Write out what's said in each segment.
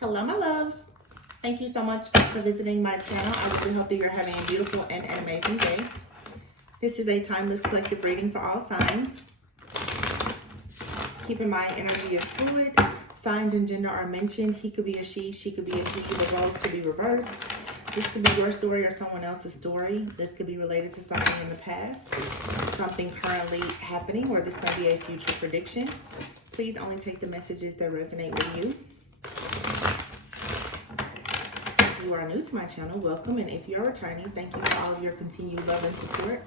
Hello, my loves. Thank you so much for visiting my channel. I do hope that you're having a beautiful and an amazing day. This is a timeless collective reading for all signs. Keep in mind, energy is fluid. Signs and gender are mentioned. He could be a she could be a he. The roles could be reversed. This could be your story or someone else's story. This could be related to something in the past, something currently happening, or this may be a future prediction. Please only take the messages that resonate with you. If you are new to my channel, welcome, and if you're returning, thank you for all of your continued love and support.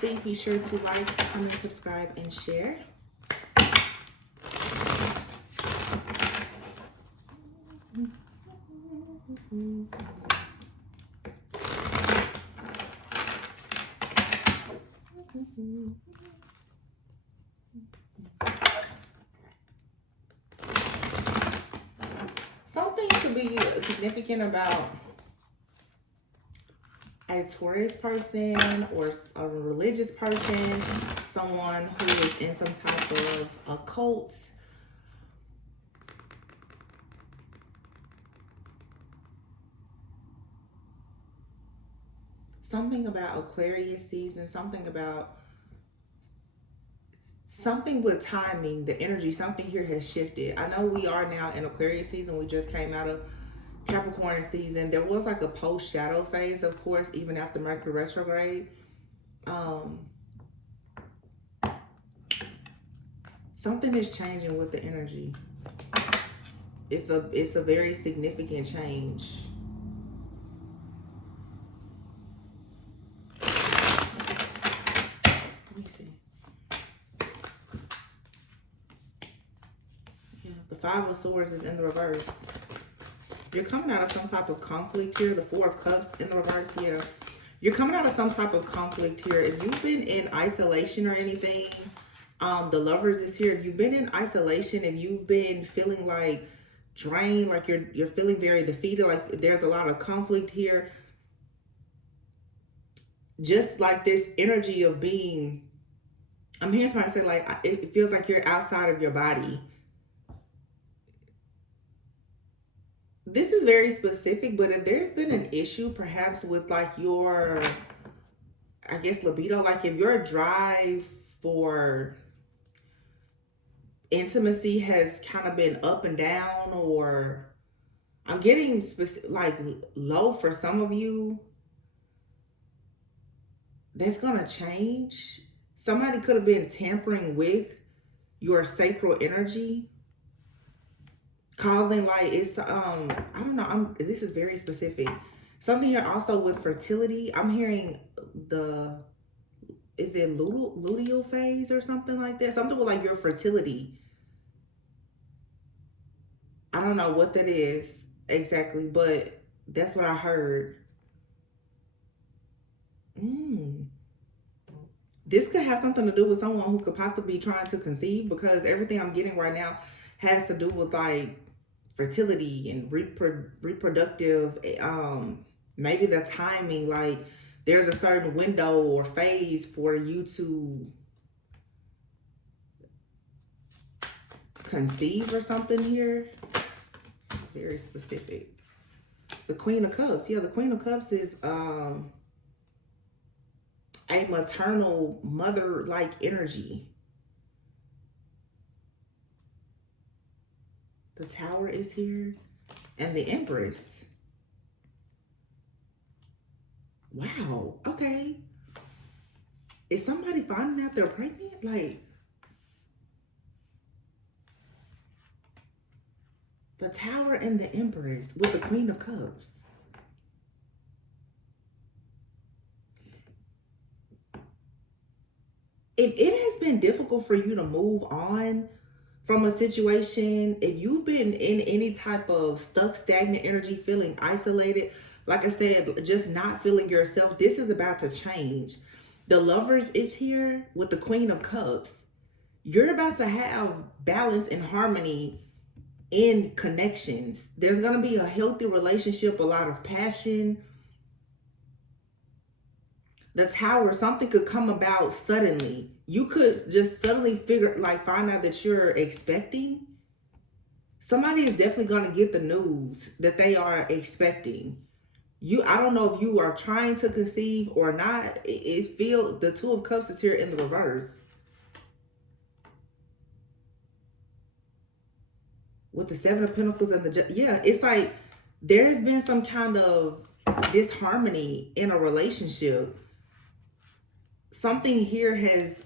Please be sure to like, comment, subscribe, and share. Something could be significant about a Taurus person or a religious person, someone who is in some type of occult. Something about Aquarius season, something with timing, the energy, something here has shifted. I know we are now in Aquarius season. We just came out of Capricorn season. There was like a post shadow phase, of course, even after Mercury retrograde. Something is changing with the energy. It's a very significant change. Let me see. Yeah, the Five of Swords is in the reverse. You're coming out of some type of conflict here. The Four of Cups in the reverse here. You're coming out of some type of conflict here. If you've been in isolation or anything, the Lovers is here. If you've been in isolation, if you've been feeling like drained, like you're feeling very defeated, like there's a lot of conflict here. Just like this energy of being, I'm hearing somebody say like, it feels like you're outside of your body. This is very specific, but if there's been an issue perhaps with like your, I guess, libido, like if your drive for intimacy has kind of been up and down, or I'm getting like low for some of you, that's gonna change. Somebody could have been tampering with your sacral energy, causing like it's I don't know, this is very specific. Something here also with fertility. I'm hearing is it luteal phase or something like that? Something with like your fertility. I don't know what that is exactly, but that's what I heard. This could have something to do with someone who could possibly be trying to conceive, because everything I'm getting right now has to do with like fertility and reproductive, maybe the timing, like there's a certain window or phase for you to conceive or something here. It's very specific. The Queen of Cups. Yeah, the Queen of Cups is a maternal mother-like energy. The Tower is here. And the Empress. Wow. Okay. Is somebody finding out they're pregnant? Like, the Tower and the Empress with the Queen of Cups. If it has been difficult for you to move on from a situation, if you've been in any type of stuck, stagnant energy, feeling isolated, like I said, just not feeling yourself, this is about to change. The Lovers is here with the Queen of Cups. You're about to have balance and harmony in connections. There's going to be a healthy relationship, a lot of passion. The Tower, something could come about suddenly. You could just suddenly find out that you're expecting. Somebody is definitely going to get the news that they are expecting. I don't know if you are trying to conceive or not. It feels the Two of Cups is here in the reverse. With the Seven of Pentacles and yeah, it's like there's been some kind of disharmony in a relationship. Something here has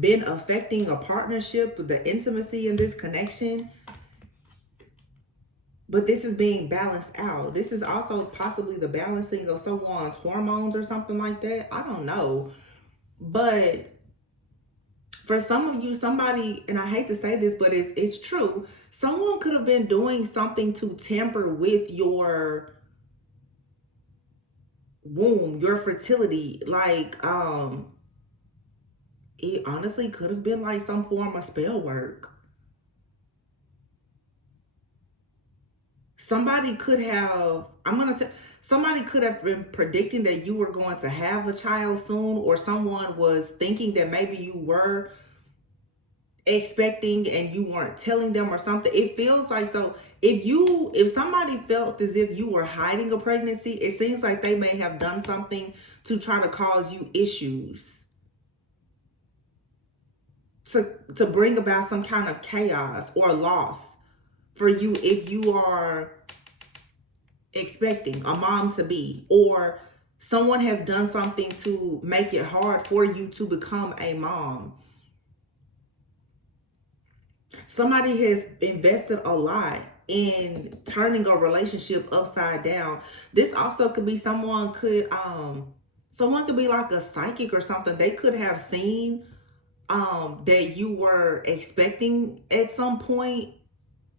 been affecting a partnership, the intimacy in this connection. But this is being balanced out. This is also possibly the balancing of someone's hormones or something like that. I don't know. But for some of you, somebody, and I hate to say this, but it's true. Someone could have been doing something to tamper with your womb, your fertility. Like, it honestly could have been like some form of spell work. Somebody could have, somebody could have been predicting that you were going to have a child soon, or someone was thinking that maybe you were expecting and you weren't telling them or something. It feels like, so if somebody felt as if you were hiding a pregnancy, it seems like they may have done something to try to cause you issues. To bring about some kind of chaos or loss for you if you are expecting a mom to be, or someone has done something to make it hard for you to become a mom. Somebody has invested a lot in turning a relationship upside down. This also could be someone could be like a psychic or something. They could have seen that you were expecting at some point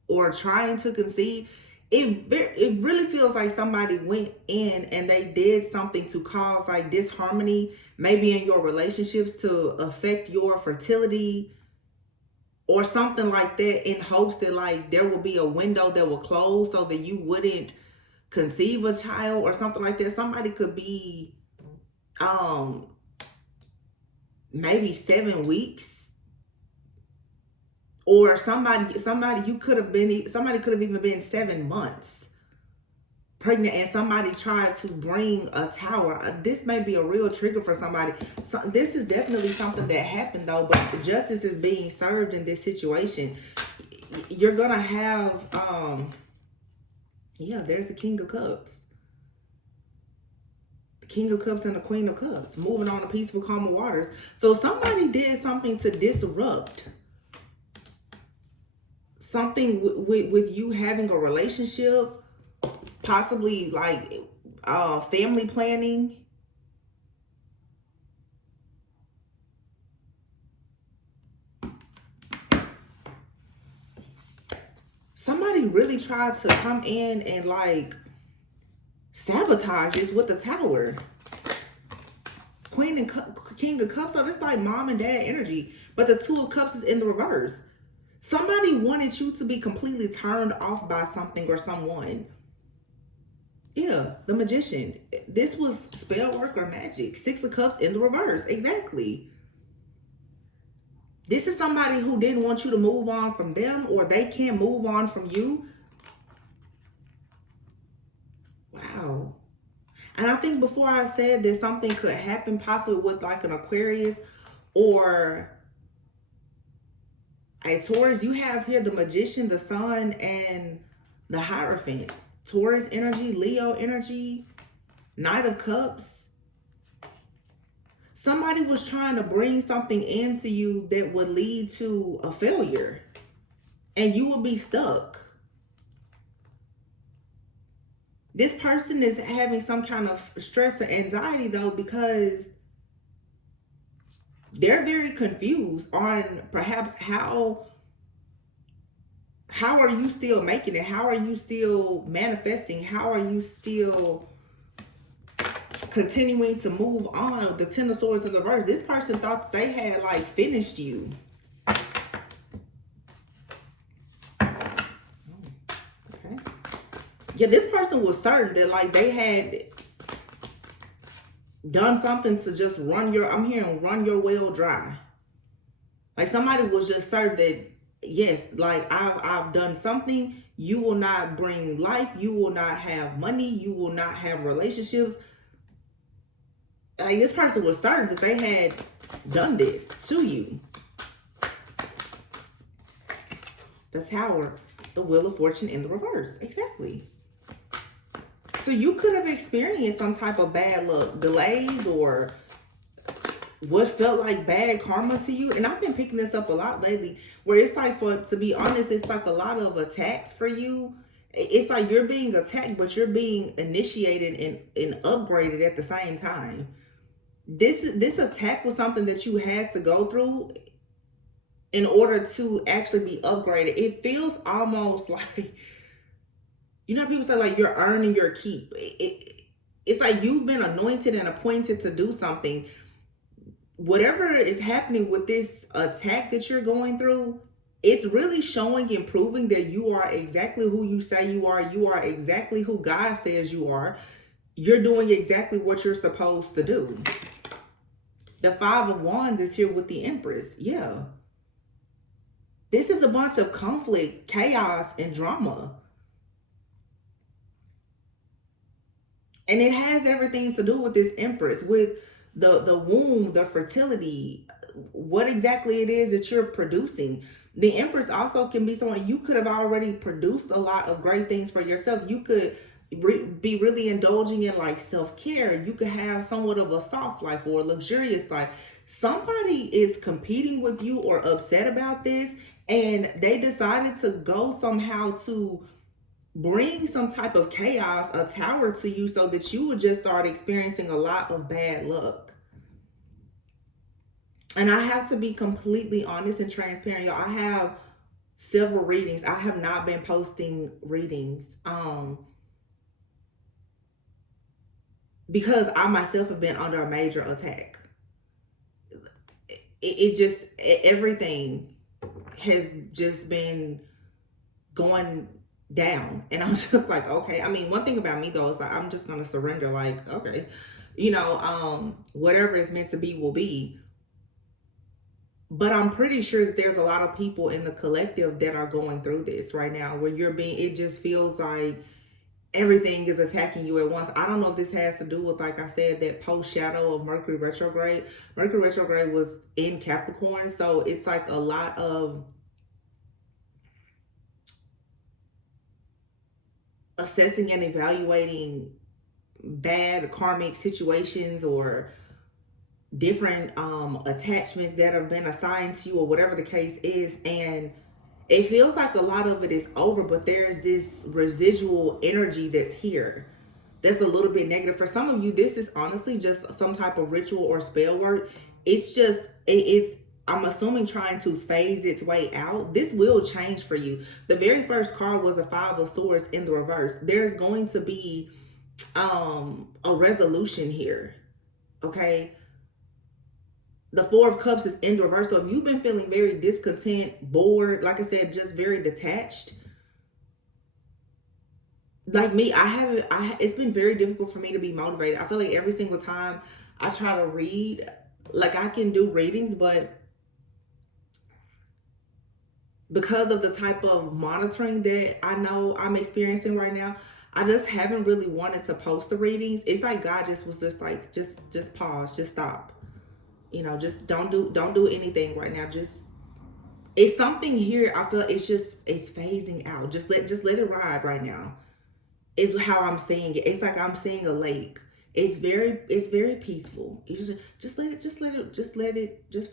or trying to conceive. It really feels like somebody went in and they did something to cause like disharmony, maybe in your relationships, to affect your fertility or something like that, in hopes that like there will be a window that will close so that you wouldn't conceive a child or something like that. Somebody could be maybe 7 weeks, or somebody you could have been, somebody could have even been 7 months pregnant, and somebody tried to bring a tower. This may be a real trigger for somebody. So this is definitely something that happened though, but justice is being served in this situation. You're gonna have yeah, there's the King of Cups. The King of Cups and the Queen of Cups, moving on to peaceful, calmer waters. So somebody did something to disrupt something with you having a relationship, possibly like family planning. Somebody really tried to come in and like sabotage this with the Tower. Queen and King of Cups, so it's like mom and dad energy, but the Two of Cups is in the reverse. Somebody wanted you to be completely turned off by something or someone. Yeah, the Magician. This was spell work or magic. Six of Cups in the reverse. Exactly. This is somebody who didn't want you to move on from them, or they can't move on from you. Wow. And I think before I said that something could happen possibly with like an Aquarius or a Taurus. You have here the Magician, the Sun, and the Hierophant. Taurus energy, Leo energy, Knight of Cups. Somebody was trying to bring something into you that would lead to a failure, and you will be stuck. This person is having some kind of stress or anxiety though, because they're very confused on perhaps how are you still making it? How are you still manifesting? How are you still continuing to move on? The Ten of Swords in the reverse. This person thought they had like finished you. Okay. Yeah, this person was certain that like they had done something to just run your, I'm hearing run your well dry. Like somebody was just certain that yes, like I've done something. You will not bring life. You will not have money. You will not have relationships. Like this person was certain that they had done this to you. The Tower, the Wheel of Fortune in the reverse. Exactly. So you could have experienced some type of bad luck, delays, or what felt like bad karma to you. And I've been picking this up a lot lately, where it's like, for to be honest, it's like a lot of attacks for you. It's like you're being attacked, but you're being initiated and upgraded at the same time. This attack was something that you had to go through in order to actually be upgraded. It feels almost like, people say like you're earning your keep. It's like you've been anointed and appointed to do something. Whatever is happening with this attack that you're going through, it's really showing and proving that you are exactly who you say you are. You are exactly who God says you are. You're doing exactly what you're supposed to do. The Five of Wands is here with the Empress. Yeah. This is a bunch of conflict, chaos, and drama. And it has everything to do with this Empress, with the womb, the fertility, what exactly it is that you're producing. The Empress also can be someone you could have already produced a lot of great things for yourself. You could be really indulging in like self-care. You could have somewhat of a soft life or a luxurious life. Somebody is competing with you or upset about this, and they decided to go somehow to bring some type of chaos, a tower to you, so that you would just start experiencing a lot of bad luck. And I have to be completely honest and transparent, y'all. I have several readings. I have not been posting readings because I myself have been under a major attack. It just, everything has just been going down, and I'm just like, okay. I mean, one thing about me though is like, I'm just gonna surrender, like, okay, whatever is meant to be will be. But I'm pretty sure that there's a lot of people in the collective that are going through this right now, where it just feels like everything is attacking you at once. I don't know if this has to do with, like I said, that post shadow of Mercury retrograde. Mercury retrograde was in Capricorn, so it's like a lot of assessing and evaluating bad karmic situations or different attachments that have been assigned to you, or whatever the case is. And it feels like a lot of it is over, but there's this residual energy that's here that's a little bit negative. For some of you, this is honestly just some type of ritual or spell work. It's just, it's, I'm assuming, trying to phase its way out. This will change for you. The very first card was a Five of Swords in the reverse. There's going to be a resolution here. Okay. The Four of Cups is in the reverse. So if you've been feeling very discontent, bored, like I said, just very detached, like me, it's been very difficult for me to be motivated. I feel like every single time I try to read, like I can do readings, but because of the type of monitoring that I know I'm experiencing right now, I just haven't really wanted to post the readings. It's like God just was just like, just pause, just stop. Just don't do anything right now. Just, it's something here. I feel it's phasing out. Just let it ride right now. Is how I'm seeing it. It's like I'm seeing a lake. It's very peaceful. You just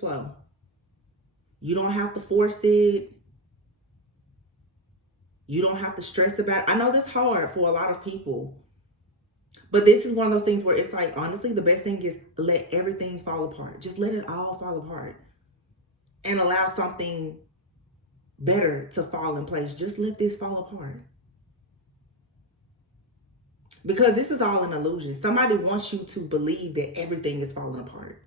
flow. You don't have to force it. You don't have to stress about it. I know that's hard for a lot of people. But this is one of those things where it's like, honestly, the best thing is let everything fall apart. Just let it all fall apart. And allow something better to fall in place. Just let this fall apart. Because this is all an illusion. Somebody wants you to believe that everything is falling apart.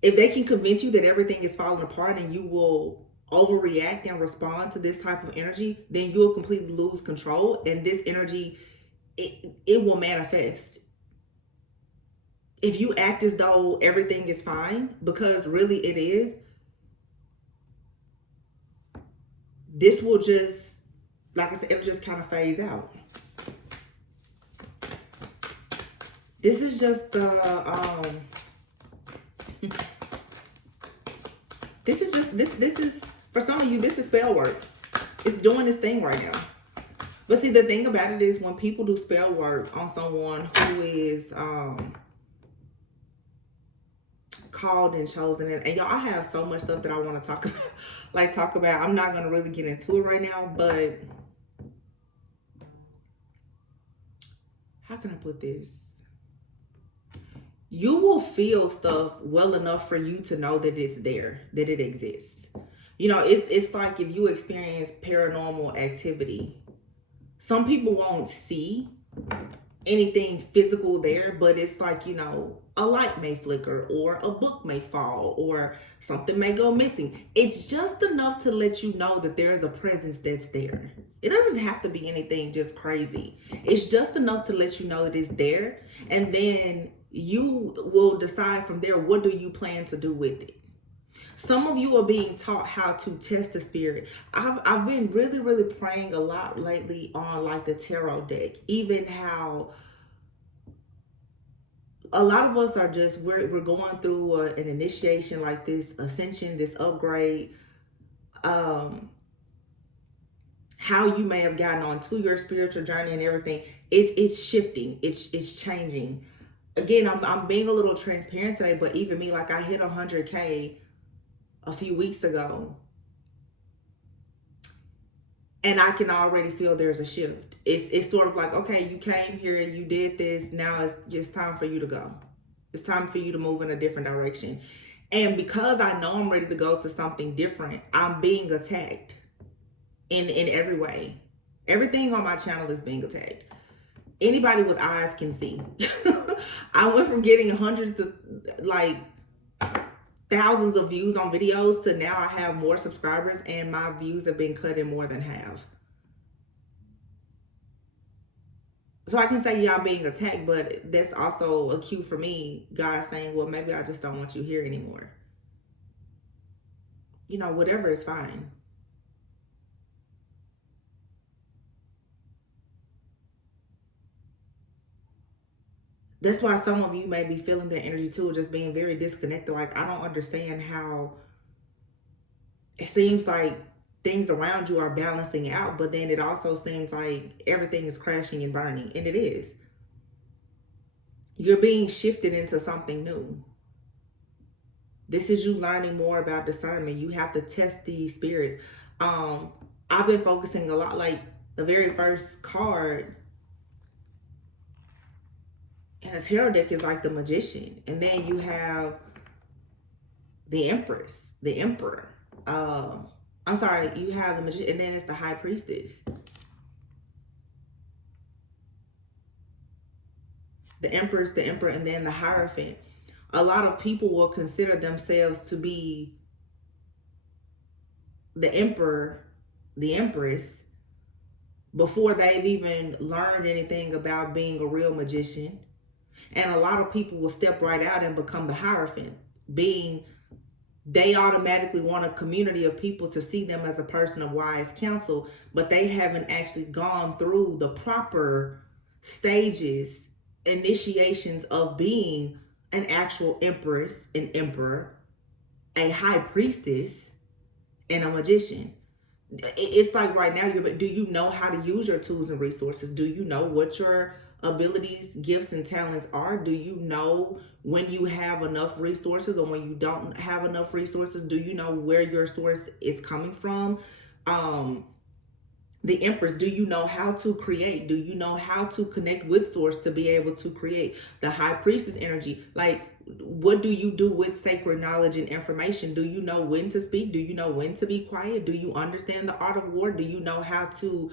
If they can convince you that everything is falling apart and you will overreact and respond to this type of energy, then you'll completely lose control. And this energy, it will manifest. If you act as though everything is fine, because really it is, this will just, like I said, it'll just kind of phase out. This is just this is for some of you, this is spell work. It's doing this thing right now. But see, the thing about it is when people do spell work on someone who is called and chosen, and y'all, I have so much stuff that I want to talk about. I'm not gonna really get into it right now, but how can I put this? You will feel stuff well enough for you to know that it's there, that it exists. You know, it's like if you experience paranormal activity, some people won't see anything physical there, but it's like, you know, a light may flicker or a book may fall or something may go missing. It's just enough to let you know that there is a presence that's there. It doesn't have to be anything just crazy. It's just enough to let you know that it's there, and then you will decide from there, what do you plan to do with it? Some of you are being taught how to test the spirit. I've been really praying a lot lately on like the tarot deck, even how a lot of us are just, we're going through an initiation like this, ascension, this upgrade. How you may have gotten onto your spiritual journey and everything, it's shifting, it's changing. Again, I'm being a little transparent today, but even me, like I hit 100K a few weeks ago, and I can already feel there's a shift. It's sort of like, okay, you came here, you did this, now it's just time for you to go. It's time for you to move in a different direction. And because I know I'm ready to go to something different, I'm being attacked in every way. Everything on my channel is being attacked. Anybody with eyes can see. I went from getting hundreds of, like, thousands of views on videos to now I have more subscribers and my views have been cut in more than half. So I can say, yeah, I'm being attacked, but that's also a cue for me, God saying, well, maybe I just don't want you here anymore. You know, whatever is fine. That's why some of you may be feeling that energy too, just being very disconnected. Like, I don't understand how it seems like things around you are balancing out, but then it also seems like everything is crashing and burning, and it is. You're being shifted into something new. This is you learning more about discernment. You have to test these spirits. I've been focusing a lot, like the very first card in a tarot deck is like the Magician, and then you have the Empress, the Emperor. I'm sorry, you have the Magician, and then it's the High Priestess. The Empress, the Emperor, and then the Hierophant. A lot of people will consider themselves to be the Emperor, the Empress, before they've even learned anything about being a real magician. And a lot of people will step right out and become the Hierophant, being they automatically want a community of people to see them as a person of wise counsel, but they haven't actually gone through the proper stages, initiations of being an actual Empress, an Emperor, a High Priestess, and a Magician. It's like right now, do you know how to use your tools and resources? Do you know what your abilities, gifts, and talents are? Do you know when you have enough resources or when you don't have enough resources? Do you know where your source is coming from? The Empress, do you know how to create? Do you know how to connect with source to be able to create? The High Priestess energy, like, what do you do with sacred knowledge and information? Do you know when to speak? Do you know when to be quiet? Do you understand the art of war? Do you know how to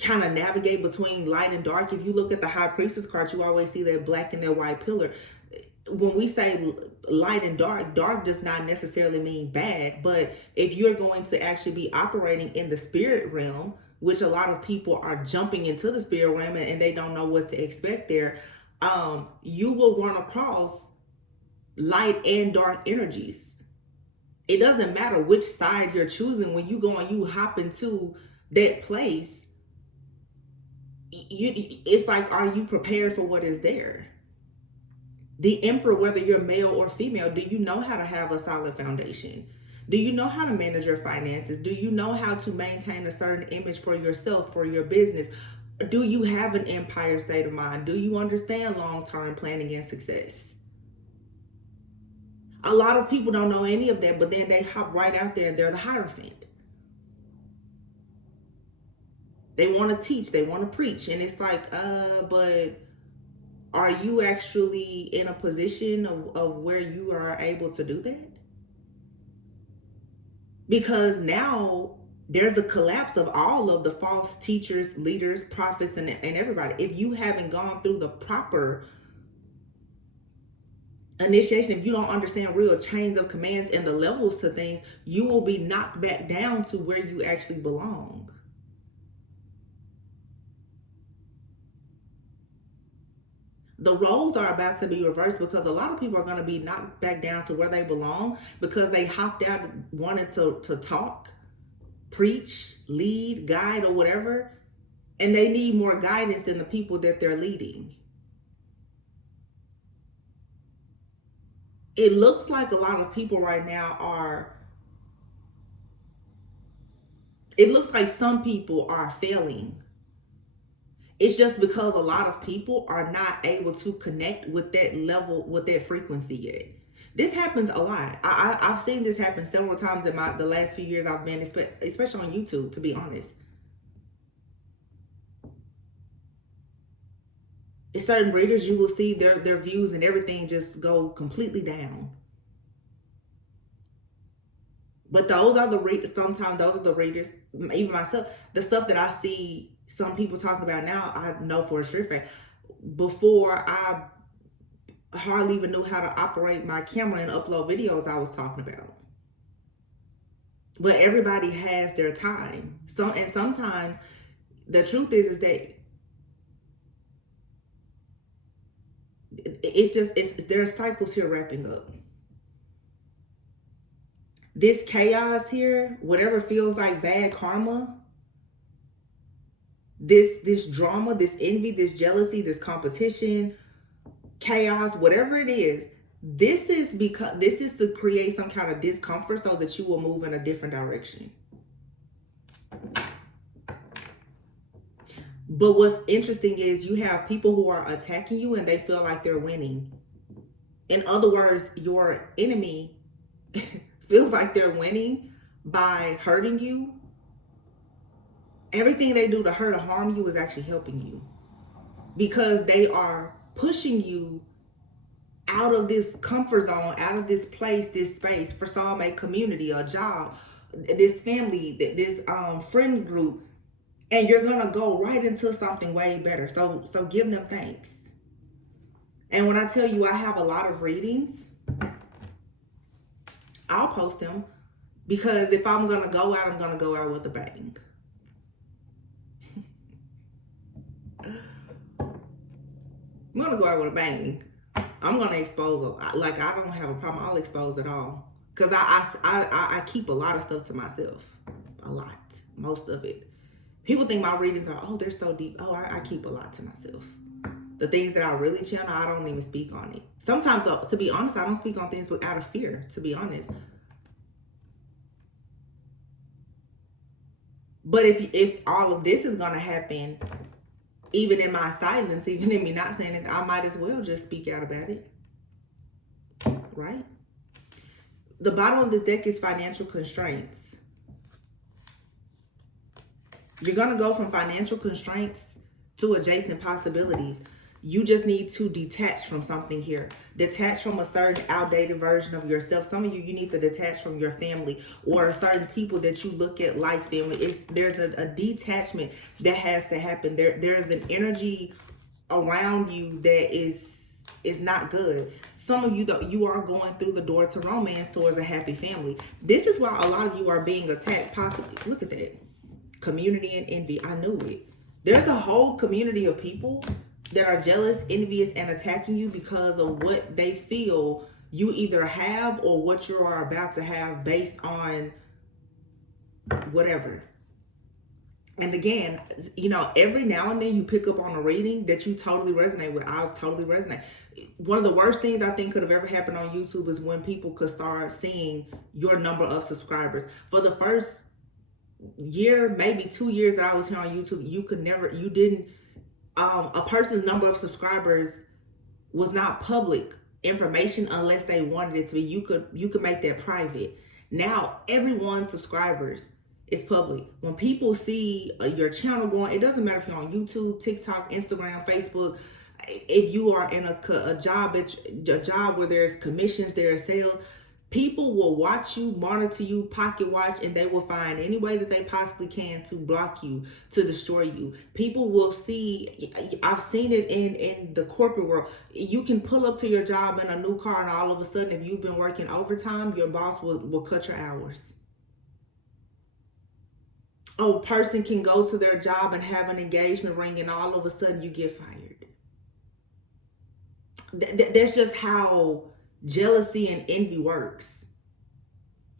kind of navigate between light and dark? If you look at the High Priestess card, you always see that black and that white pillar. When we say light and dark, dark does not necessarily mean bad, but if you're going to actually be operating in the spirit realm, which a lot of people are jumping into the spirit realm and they don't know what to expect there, you will run across light and dark energies. It doesn't matter which side you're choosing. When you go and you hop into that place, it's like, are you prepared for what is there? The emperor, whether you're male or female, do you know how to have a solid foundation? Do you know how to manage your finances? Do you know how to maintain a certain image for yourself, for your business? Do you have an empire state of mind? Do you understand long-term planning and success? A lot of people don't know any of that, but then they hop right out there and they're the Hierophant. They want to teach, they want to preach, and it's like, but are you actually in a position of where you are able to do that? Because now there's a collapse of all of the false teachers, leaders, prophets, and everybody. If you haven't gone through the proper initiation, if you don't understand real chains of commands and the levels to things, you will be knocked back down to where you actually belong. The roles are about to be reversed because a lot of people are going to be knocked back down to where they belong because they hopped out wanting to talk, preach, lead, guide, or whatever, and they need more guidance than the people that they're leading. It looks like a lot of people right now it looks like some people are failing. It's just because a lot of people are not able to connect with that level, with that frequency yet. This happens a lot. I've seen this happen several times in the last few years I've been, especially on YouTube, to be honest. In certain breeders, you will see their views and everything just go completely down. But those are sometimes those are the readers, even myself, the stuff that I see some people talking about now, I know for a sure fact. Before, I hardly even knew how to operate my camera and upload videos I was talking about. But everybody has their time. And sometimes the truth is that there are cycles here wrapping up. This chaos here, whatever feels like bad karma, this drama, this envy, this jealousy, this competition, chaos, whatever it is, this is to create some kind of discomfort so that you will move in a different direction. But what's interesting is you have people who are attacking you and they feel like they're winning. In other words, your enemy feels like they're winning by hurting you. Everything they do to hurt or harm you is actually helping you because they are pushing you out of this comfort zone, out of this place, this space. For some, a community, a job, this family, this friend group, and you're gonna go right into something way better. So give them thanks. And when I tell you I have a lot of readings, I'll post them because if I'm gonna go out, I'm gonna go out with a bang. I'm gonna go out with a bang. I'm gonna expose a lot. Like, I don't have a problem. I'll expose it all because I keep a lot of stuff to myself. A lot, most of it. People think my readings are, they're so deep. I keep a lot to myself. The things that I really channel, I don't even speak on it. Sometimes, to be honest, I don't speak on things out of fear. To be honest. But if all of this is gonna happen, even in my silence, even in me not saying it, I might as well just speak out about it. Right? The bottom of this deck is financial constraints. You're going to go from financial constraints to adjacent possibilities. You just need to detach from something here. Detach from a certain outdated version of yourself. Some of you need to detach from your family or certain people that you look at like family. There's a detachment that has to happen. There's an energy around you that is not good. Some of you, you are going through the door to romance towards a happy family. This is why a lot of you are being attacked, possibly. Look at that. Community and envy. I knew it. There's a whole community of people that are jealous, envious, and attacking you because of what they feel you either have or what you are about to have based on whatever. And again, every now and then you pick up on a reading that you totally resonate with. I'll totally resonate. One of the worst things I think could have ever happened on YouTube is when people could start seeing your number of subscribers. For the first year, maybe 2 years that I was here on YouTube, a person's number of subscribers was not public information unless they wanted it to be. You could make that private. Now everyone's subscribers is public. When people see your channel going, it doesn't matter if you're on YouTube, TikTok, Instagram, Facebook. If you are in a job where there's commissions, there's sales, people will watch you, monitor you, pocket watch, and they will find any way that they possibly can to block you, to destroy you. People will see, I've seen it in the corporate world. You can pull up to your job in a new car, and all of a sudden, if you've been working overtime, your boss will cut your hours. A person can go to their job and have an engagement ring, and all of a sudden you get fired. That's just how jealousy and envy works.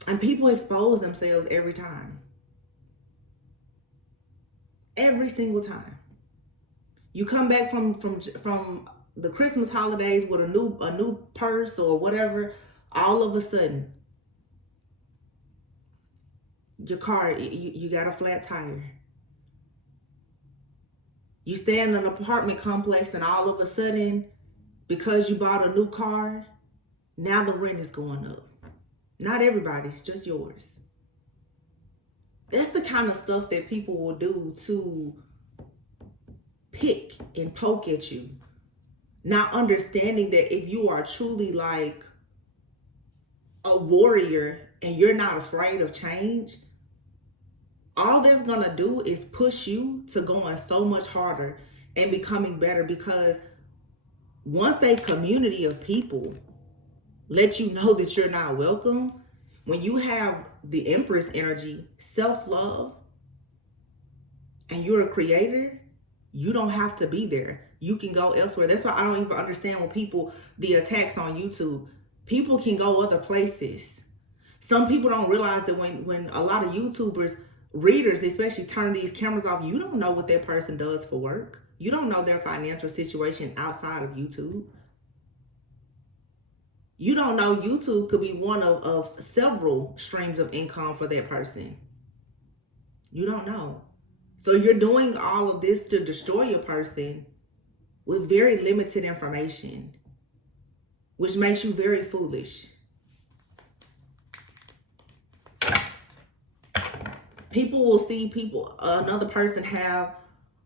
And people expose themselves every time. Every single time. You come back from the Christmas holidays with a new purse or whatever, all of a sudden your car, you got a flat tire. You stay in an apartment complex, and all of a sudden, because you bought a new car, now the rent is going up. Not everybody's, just yours. That's the kind of stuff that people will do to pick and poke at you. Not understanding that if you are truly like a warrior and you're not afraid of change, all that's gonna do is push you to going so much harder and becoming better. Because once a community of people let you know that you're not welcome, when you have the Empress energy, self-love, and you're a creator, you don't have to be there. You can go elsewhere. That's why I don't even understand when the attacks on YouTube, people can go other places. Some people don't realize that when a lot of YouTubers, readers especially, turn these cameras off, you don't know what that person does for work. You don't know their financial situation outside of YouTube. You don't know YouTube could be one of several streams of income for that person. You don't know. So you're doing all of this to destroy a person with very limited information, which makes you very foolish. People will see another person have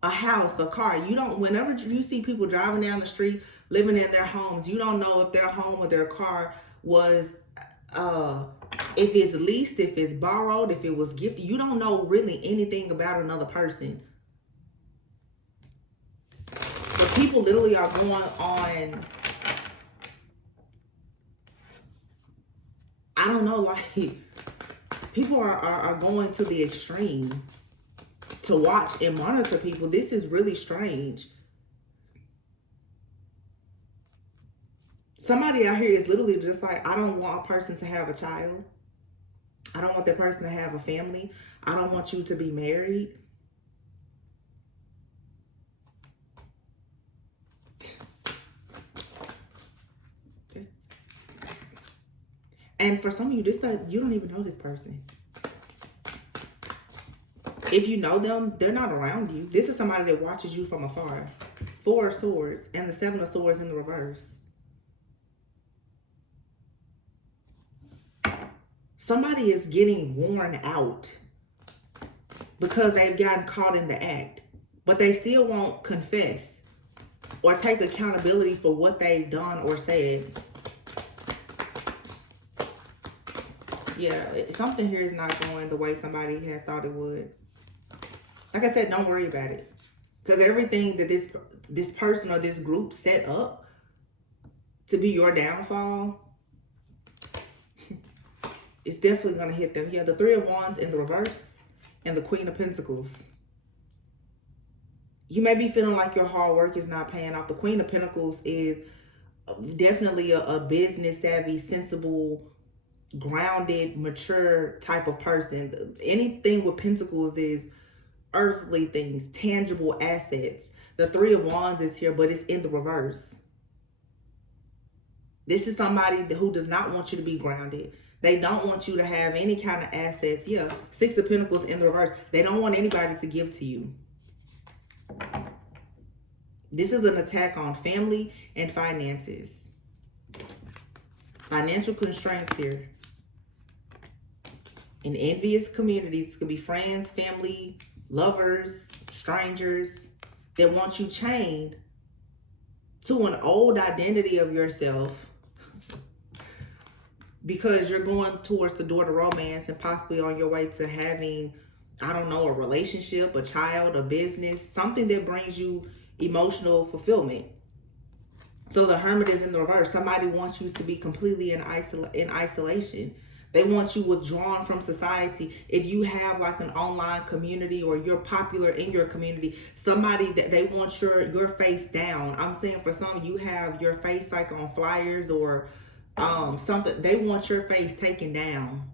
a house, a car. Whenever you see people driving down the street, living in their homes, you don't know if their home or their car was, if it's leased, if it's borrowed, if it was gifted. You don't know really anything about another person. But people literally are going on, I don't know, like, people are going to the extreme to watch and monitor people. This is really strange. Somebody out here is literally just like, I don't want a person to have a child. I don't want that person to have a family. I don't want you to be married. And for some of you, you don't even know this person. If you know them, they're not around you. This is somebody that watches you from afar. 4 of Swords and the 7 of Swords in the reverse. Somebody is getting worn out because they've gotten caught in the act, but they still won't confess or take accountability for what they've done or said. Yeah, something here is not going the way somebody had thought it would. Like I said, don't worry about it. Because everything that this person or this group set up to be your downfall, it's definitely going to hit them. Yeah, the 3 of Wands in the reverse and the Queen of Pentacles. You may be feeling like your hard work is not paying off. The Queen of Pentacles is definitely a business savvy, sensible, grounded, mature type of person. Anything with pentacles is earthly things, tangible assets. The Three of Wands is here, but it's in the reverse. This is somebody who does not want you to be grounded. They don't want you to have any kind of assets. Yeah, Six of Pentacles in the reverse. They don't want anybody to give to you. This is an attack on family and finances. Financial constraints here. In envious communities, could be friends, family, lovers, strangers that want you chained to an old identity of yourself because you're going towards the door to romance and possibly on your way to having, I don't know, a relationship, a child, a business, something that brings you emotional fulfillment. So the Hermit is in the reverse. Somebody wants you to be completely in isolation. They want you withdrawn from society. If you have like an online community or you're popular in your community, somebody that they want your face down. I'm saying for some, you have your face like on flyers or something. They want your face taken down.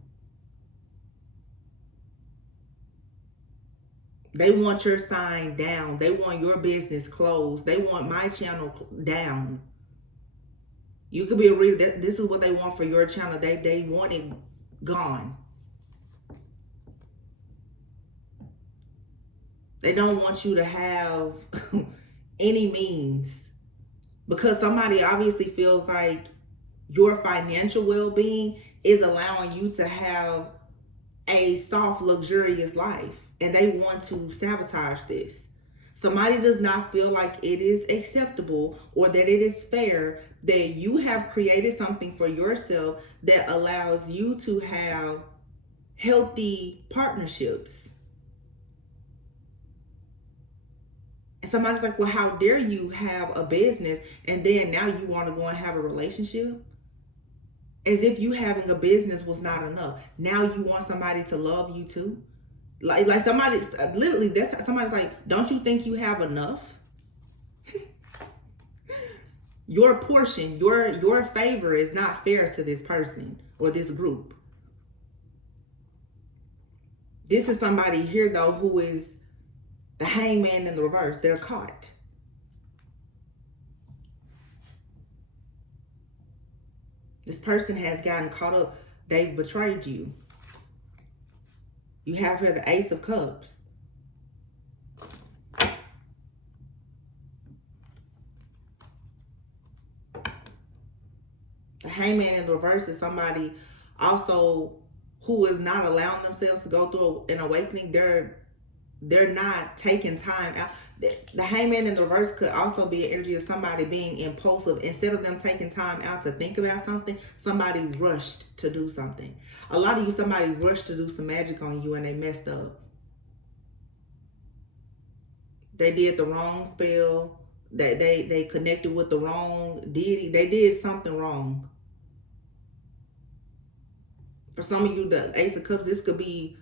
They want your sign down. They want your business closed. They want my channel down. You could be a reader. This is what they want for your channel. They want it gone. They don't want you to have any means because somebody obviously feels like your financial well-being is allowing you to have a soft, luxurious life, and they want to sabotage this. Somebody does not feel like it is acceptable or that it is fair that you have created something for yourself that allows you to have healthy partnerships. And somebody's like, well, how dare you have a business and then now you want to go and have a relationship? As if you having a business was not enough. Now you want somebody to love you too? Like somebody, literally, that's somebody's like, don't you think you have enough? Your portion, your favor is not fair to this person or this group. This is somebody here though who is the hangman in the reverse. They're caught. This person has gotten caught up. They've betrayed you. You have here the Ace of Cups. The hangman in the reverse is somebody also who is not allowing themselves to go through an awakening. They're not taking time out. The hangman in the reverse could also be an energy of somebody being impulsive. Instead of them taking time out to think about something, somebody rushed to do something. A lot of you, somebody rushed to do some magic on you and they messed up. They did the wrong spell. They connected with the wrong deity. They did something wrong. For some of you, the Ace of Cups, this could be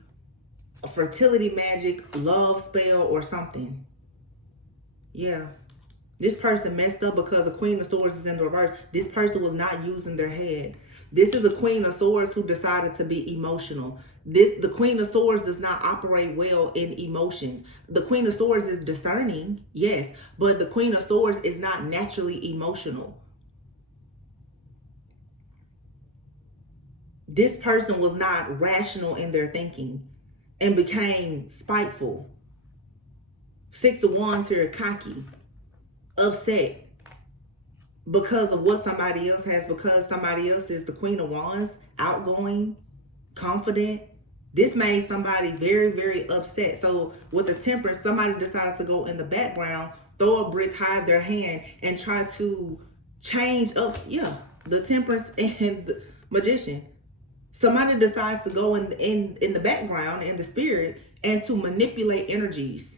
a fertility magic, love spell, or something. Yeah. This person messed up because the Queen of Swords is in the reverse. This person was not using their head. This is a Queen of Swords who decided to be emotional. The Queen of Swords does not operate well in emotions. The Queen of Swords is discerning, yes, but the Queen of Swords is not naturally emotional. This person was not rational in their thinking and became spiteful. Six of Wands here, cocky, upset because of what somebody else has, because somebody else is the Queen of Wands, outgoing, confident. This made somebody very, very upset. So with the Temperance, somebody decided to go in the background, throw a brick, hide their hand, and try to change up, the Temperance and the Magician. Somebody decides to go in the background, in the spirit, and to manipulate energies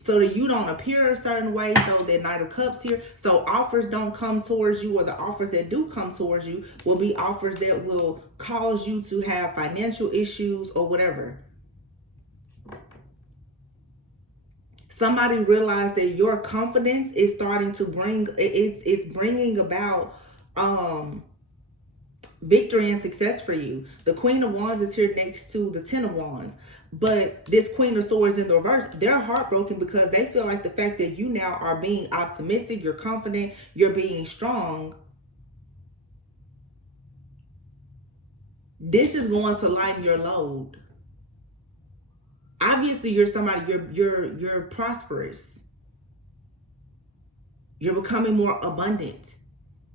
so that you don't appear a certain way, so that Knight of Cups here, so offers don't come towards you, or the offers that do come towards you will be offers that will cause you to have financial issues or whatever. Somebody realized that your confidence is starting to bring, it's bringing about victory and success for you. The Queen of Wands is here next to the Ten of Wands. But this Queen of Swords in the reverse, they're heartbroken because they feel like the fact that you now are being optimistic, you're confident, you're being strong, this is going to lighten your load. Obviously, you're somebody, you're prosperous. You're becoming more abundant.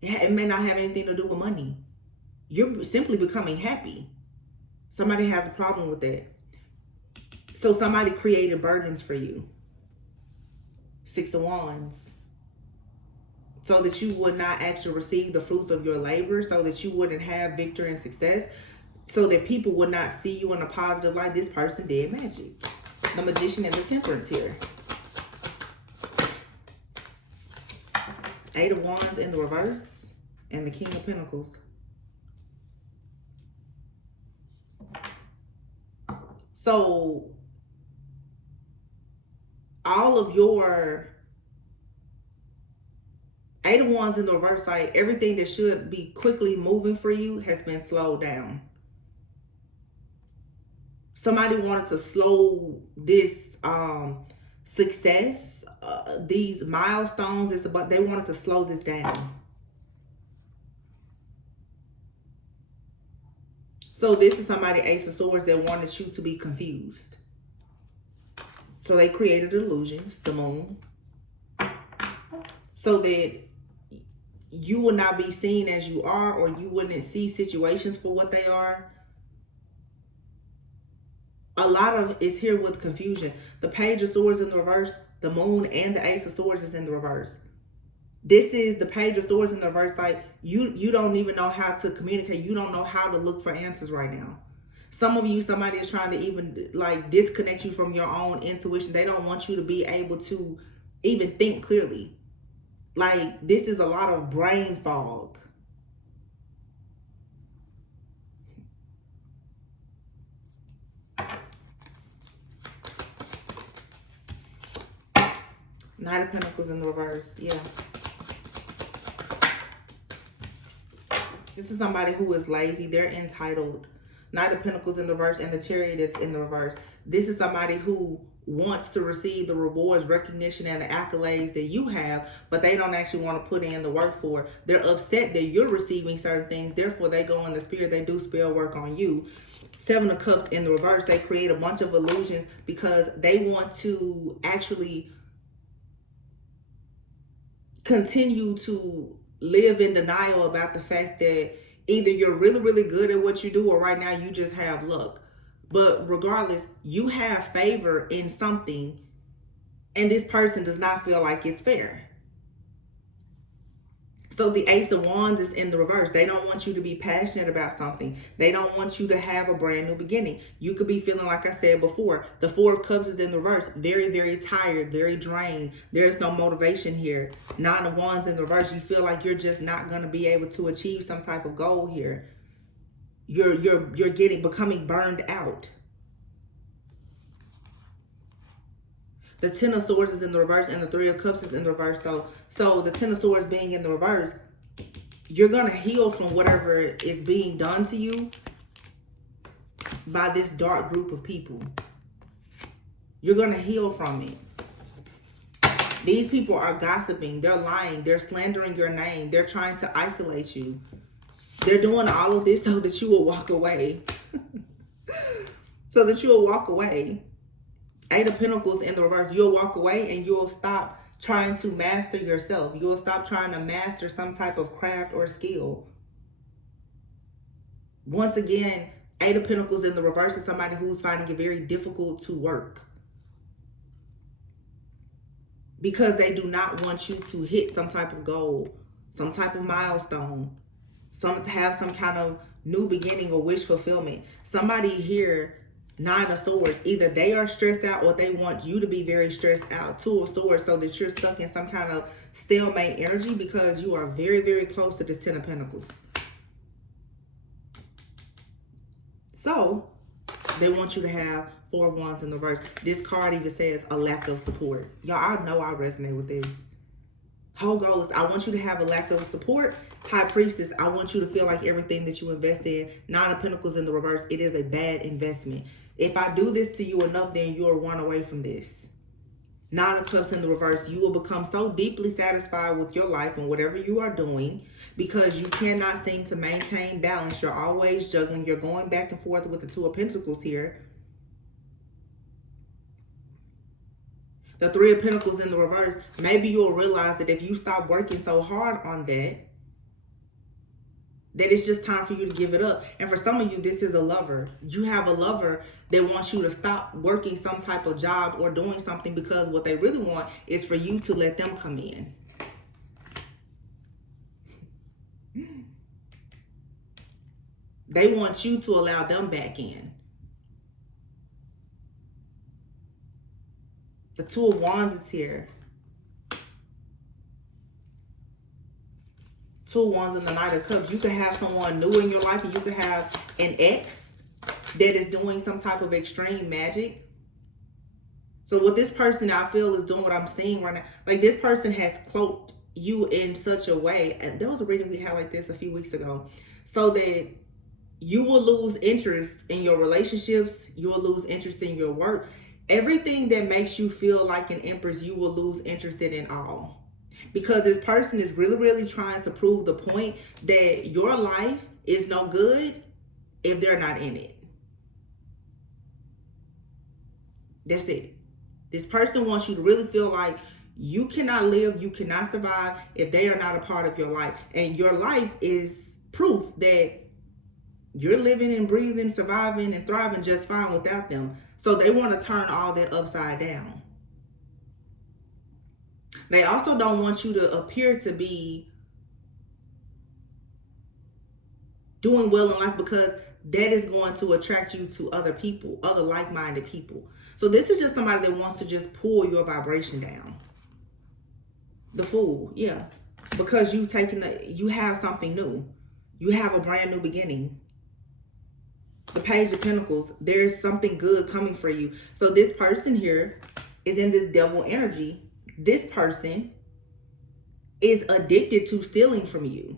It may not have anything to do with money. You're simply becoming happy. Somebody has a problem with that. So somebody created burdens for you. Six of Wands. So that you would not actually receive the fruits of your labor, so that you wouldn't have victory and success, so that people would not see you in a positive light. This person did magic. The Magician and the Temperance here. Eight of Wands in the reverse and the King of Pentacles. So all of your Eight of Wands in the reverse, like everything that should be quickly moving for you has been slowed down. Somebody wanted to slow this success, these milestones. It's about, they wanted to slow this down. So this is somebody, Ace of Swords, that wanted you to be confused. So they created illusions, the moon, so that you will not be seen as you are, or you wouldn't see situations for what they are. A lot of it's here with confusion. The Page of Swords in the reverse, the moon and the Ace of Swords is in the reverse. This is the Page of Swords in the reverse. Like you don't even know how to communicate. You don't know how to look for answers right now. Some of you, somebody is trying to even like disconnect you from your own intuition. They don't want you to be able to even think clearly. Like this is a lot of brain fog. Knight of Pentacles in the reverse. Yeah. This is somebody who is lazy. They're entitled. Knight of Pentacles in the reverse and the Chariot is in the reverse. This is somebody who wants to receive the rewards, recognition, and the accolades that you have, but they don't actually want to put in the work for it. They're upset that you're receiving certain things. Therefore, they go in the spirit. They do spell work on you. Seven of Cups in the reverse. They create a bunch of illusions because they want to actually continue to live in denial about the fact that either you're really, really good at what you do, or right now you just have luck. But regardless, you have favor in something, and this person does not feel like it's fair. So the Ace of Wands is in the reverse. They don't want you to be passionate about something. They don't want you to have a brand new beginning. You could be feeling, like I said before, the Four of Cups is in the reverse. Very, very tired, very drained. There's no motivation here. Nine of Wands in the reverse. You feel like you're just not going to be able to achieve some type of goal here. You're becoming burned out. The Ten of Swords is in the reverse and the Three of Cups is in the reverse though. So the Ten of Swords being in the reverse, you're going to heal from whatever is being done to you by this dark group of people. You're going to heal from it. These people are gossiping. They're lying. They're slandering your name. They're trying to isolate you. They're doing all of this so that you will walk away. So that you will walk away. Eight of Pentacles in the reverse. You'll walk away and you'll stop trying to master yourself. You'll stop trying to master some type of craft or skill. Once again, Eight of Pentacles in the reverse is somebody who's finding it very difficult to work, because they do not want you to hit some type of goal, some type of milestone, to have some kind of new beginning or wish fulfillment. Somebody here, Nine of Swords, either they are stressed out or they want you to be very stressed out. Two of Swords, so that you're stuck in some kind of stalemate energy because you are very, very close to this Ten of Pentacles. So they want you to have Four of Wands in the reverse. This card even says a lack of support. Y'all, I know I resonate with this. Whole goal is I want you to have a lack of support. High Priestess, I want you to feel like everything that you invest in, Nine of Pentacles in the reverse, it is a bad investment. If I do this to you enough, then you'll run away from this. Nine of Cups in the reverse, you will become so deeply satisfied with your life and whatever you are doing because you cannot seem to maintain balance. You're always juggling. You're going back and forth with the Two of Pentacles here. The Three of Pentacles in the reverse, maybe you'll realize that if you stop working so hard on that it's just time for you to give it up. And for some of you, this is a lover. You have a lover that wants you to stop working some type of job or doing something because what they really want is for you to let them come in. They want you to allow them back in. The Two of Wands is here. Two of Wands and the Knight of Cups. You could have someone new in your life and you could have an ex that is doing some type of extreme magic. So what this person I feel is doing, what I'm seeing right now, like this person has cloaked you in such a way. And there was a reading we had like this a few weeks ago. So that you will lose interest in your relationships. You will lose interest in your work. Everything that makes you feel like an empress, you will lose interest in all. Because this person is really, really trying to prove the point that your life is no good if they're not in it. That's it. This person wants you to really feel like you cannot live, you cannot survive if they are not a part of your life. And your life is proof that you're living and breathing, surviving and thriving just fine without them. So they want to turn all that upside down. They also don't want you to appear to be doing well in life because that is going to attract you to other people, other like-minded people. So this is just somebody that wants to just pull your vibration down. The Fool, yeah. Because you have something new. You have a brand new beginning. The Page of Pentacles, there's something good coming for you. So this person here is in this devil energy. This person is addicted to stealing from you.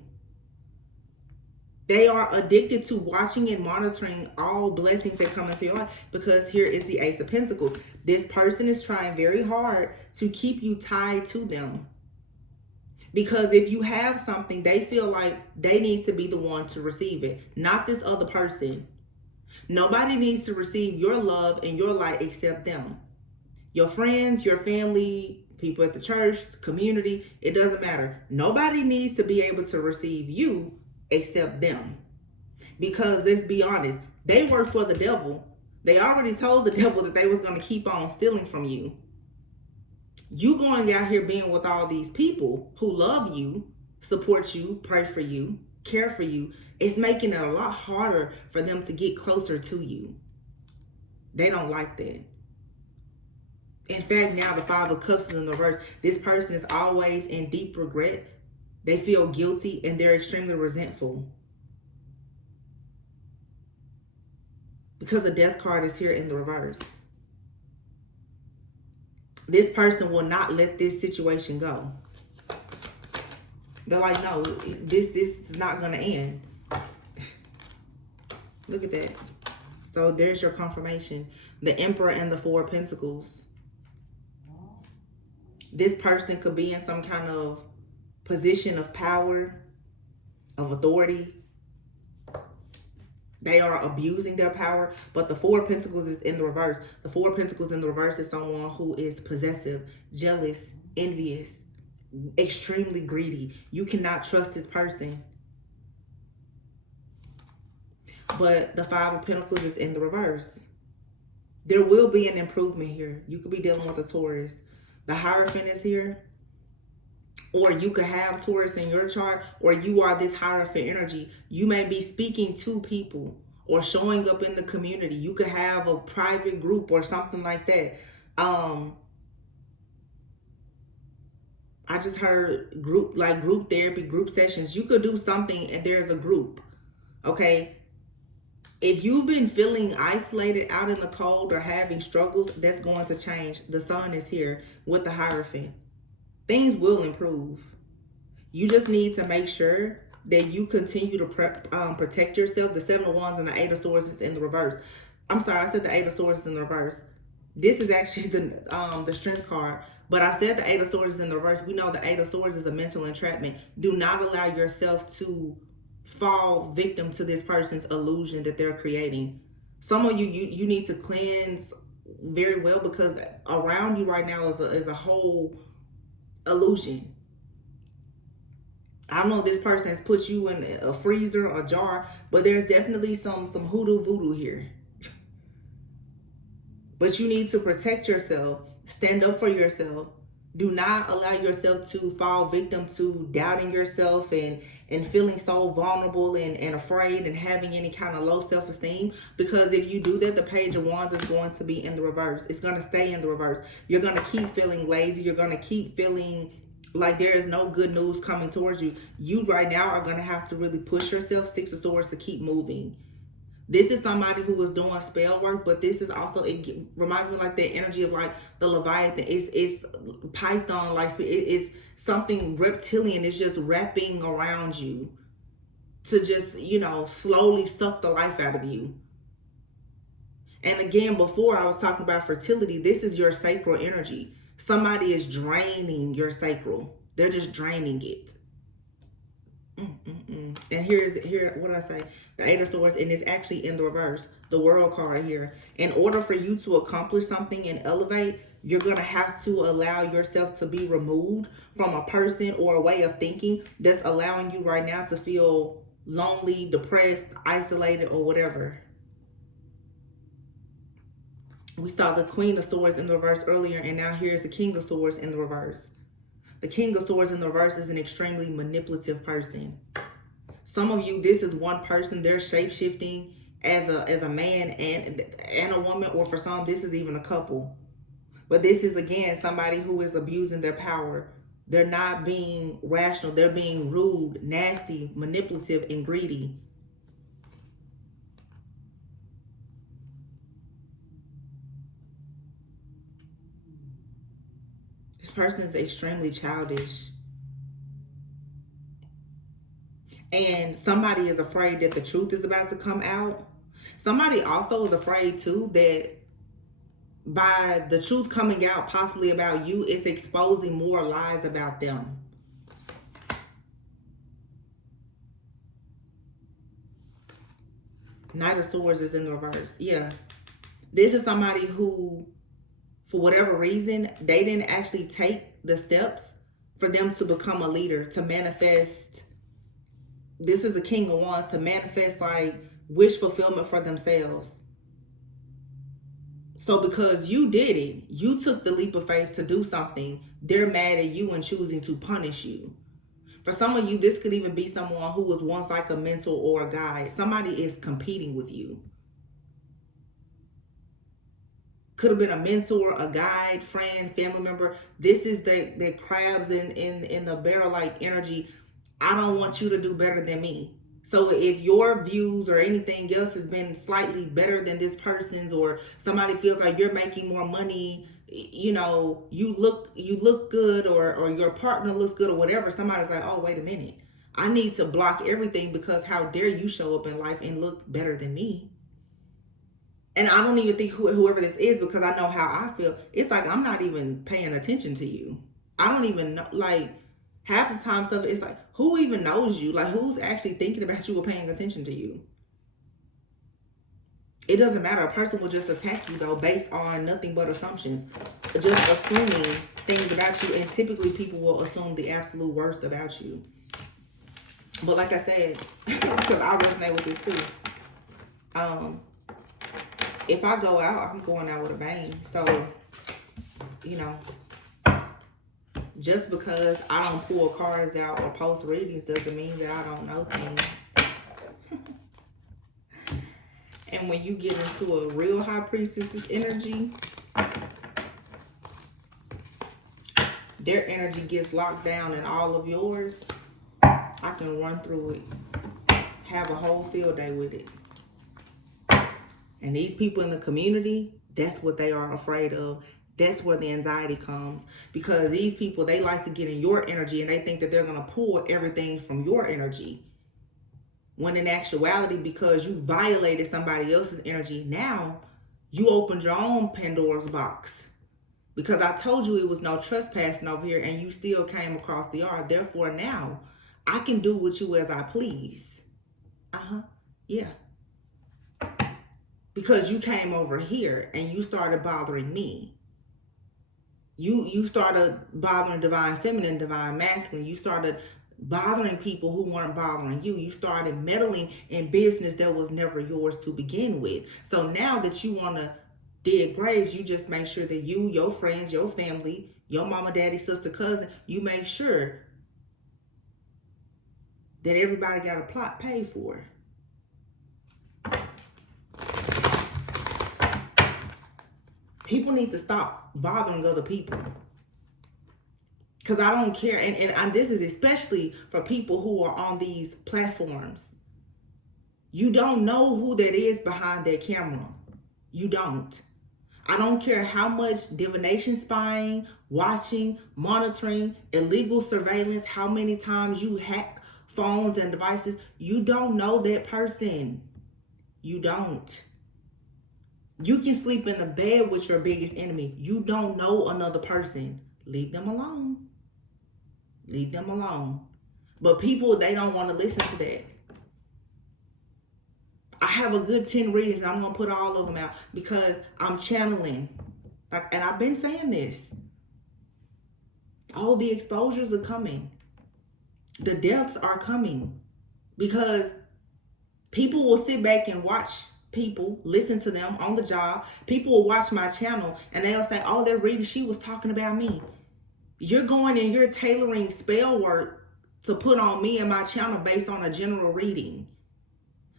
They are addicted to watching and monitoring all blessings that come into your life because here is the Ace of Pentacles. This person is trying very hard to keep you tied to them. Because if you have something, they feel like they need to be the one to receive it, not this other person. Nobody needs to receive your love and your light except them. Your friends, your family, people at the church, community, it doesn't matter. Nobody needs to be able to receive you except them. Because let's be honest, they work for the devil. They already told the devil that they was going to keep on stealing from you. You going out here being with all these people who love you, support you, pray for you, care for you. It's making it a lot harder for them to get closer to you. They don't like that. In fact, now the Five of Cups is in the reverse. This person is always in deep regret. They feel guilty and they're extremely resentful. Because the Death card is here in the reverse. This person will not let this situation go. They're like, no, this is not going to end. Look at that. So there's your confirmation. The Emperor and the Four of Pentacles. This person could be in some kind of position of power, of authority. They are abusing their power, but the Four of Pentacles is in the reverse. The Four of Pentacles in the reverse is someone who is possessive, jealous, envious, extremely greedy. You cannot trust this person. But the Five of Pentacles is in the reverse. There will be an improvement here. You could be dealing with a Taurus. The Hierophant is here. Or you could have Taurus in your chart, or you are this Hierophant energy. You may be speaking to people or showing up in the community. You could have a private group or something like that. I just heard group therapy, group sessions. You could do something and there's a group, okay? If you've been feeling isolated out in the cold or having struggles, that's going to change. The sun is here with the Hierophant. Things will improve. You just need to make sure that you continue to protect yourself. The Seven of Wands and the Eight of Swords is in the reverse. I'm sorry, I said the Eight of Swords is in the reverse. This is actually the Strength card. But I said the Eight of Swords is in the reverse. We know the Eight of Swords is a mental entrapment. Do not allow yourself to fall victim to this person's illusion that they're creating. Some of you need to cleanse very well, because around you right now is a whole illusion. I don't know if this person has put you in a freezer or a jar, but there's definitely some hoodoo voodoo here. But you need to protect yourself, stand up for yourself. Do not allow yourself to fall victim to doubting yourself and feeling so vulnerable and afraid and having any kind of low self-esteem. Because if you do that, the Page of Wands is going to be in the reverse. It's going to stay in the reverse. You're going to keep feeling lazy. You're going to keep feeling like there is no good news coming towards you. You right now are going to have to really push yourself, Six of Swords, to keep moving. This is somebody who is doing spell work, but this is also, it reminds me like that energy of like the Leviathan. It's Python, like it's something reptilian. It's just wrapping around you to just, slowly suck the life out of you. And again, before I was talking about fertility, this is your sacral energy. Somebody is draining your sacral. They're just draining it. And here, what did I say? The Eight of Swords, and it's actually in the reverse. The World card here. In order for you to accomplish something and elevate, you're going to have to allow yourself to be removed from a person or a way of thinking that's allowing you right now to feel lonely, depressed, isolated, or whatever. We saw the Queen of Swords in the reverse earlier, and now here's the King of Swords in the reverse. The King of Swords in the reverse is an extremely manipulative person. Some of you, this is one person, they're shape-shifting as a man and a woman, or for some, this is even a couple. But this is, again, somebody who is abusing their power. They're not being rational. They're being rude, nasty, manipulative, and greedy. This person is extremely childish. And somebody is afraid that the truth is about to come out. Somebody also is afraid too that by the truth coming out possibly about you, it's exposing more lies about them. Knight of Swords is in the reverse. Yeah. This is somebody who, for whatever reason, they didn't actually take the steps for them to become a leader, to manifest. This is a King of Wands, to manifest like wish fulfillment for themselves. So because you did it, you took the leap of faith to do something, they're mad at you and choosing to punish you. For some of you, this could even be someone who was once like a mentor or a guide. Somebody is competing with you. Could have been a mentor, a guide, friend, family member. This is the crabs in the barrel like energy. I don't want you to do better than me. So if your views or anything else has been slightly better than this person's, or somebody feels like you're making more money, you look good, or your partner looks good or whatever, somebody's like, oh, wait a minute. I need to block everything because how dare you show up in life and look better than me. And I don't even think whoever this is, because I know how I feel. It's like I'm not even paying attention to you. I don't even know, like, half the time stuff, it's like, who even knows you? Like, who's actually thinking about you or paying attention to you? It doesn't matter. A person will just attack you, though, based on nothing but assumptions. Just assuming things about you. And typically, people will assume the absolute worst about you. But like I said, because I resonate with this, too. If I go out, I'm going out with a bang. So, just because I don't pull cards out or post readings doesn't mean that I don't know things. And when you get into a real high priestess's energy, their energy gets locked down in all of yours. I can run through it, have a whole field day with it. And these people in the community, that's what they are afraid of. That's where the anxiety comes, because these people, they like to get in your energy and they think that they're going to pull everything from your energy. When in actuality, because you violated somebody else's energy, now you opened your own Pandora's box. Because I told you it was no trespassing over here and you still came across the yard. Therefore, now I can do with you as I please. Yeah. Because you came over here and you started bothering me. You started bothering divine feminine, divine masculine. You started bothering people who weren't bothering you. You started meddling in business that was never yours to begin with. So now that you want to dig graves, you just make sure that you, your friends, your family, your mama, daddy, sister, cousin, you make sure that everybody got a plot paid for. People need to stop bothering other people. Because I don't care. And this is especially for people who are on these platforms. You don't know who that is behind that camera. You don't. I don't care how much divination spying, watching, monitoring, illegal surveillance, how many times you hack phones and devices. You don't know that person. You don't. You can sleep in the bed with your biggest enemy. You don't know another person. Leave them alone. Leave them alone. But people, they don't want to listen to that. I have a good 10 readings and I'm going to put all of them out because I'm channeling. And I've been saying this. All the exposures are coming. The deaths are coming. Because people will sit back and watch people, listen to them on the job. People will watch my channel and they'll say, oh, they're reading, she was talking about me. You're going and you're tailoring spell work to put on me and my channel based on a general reading.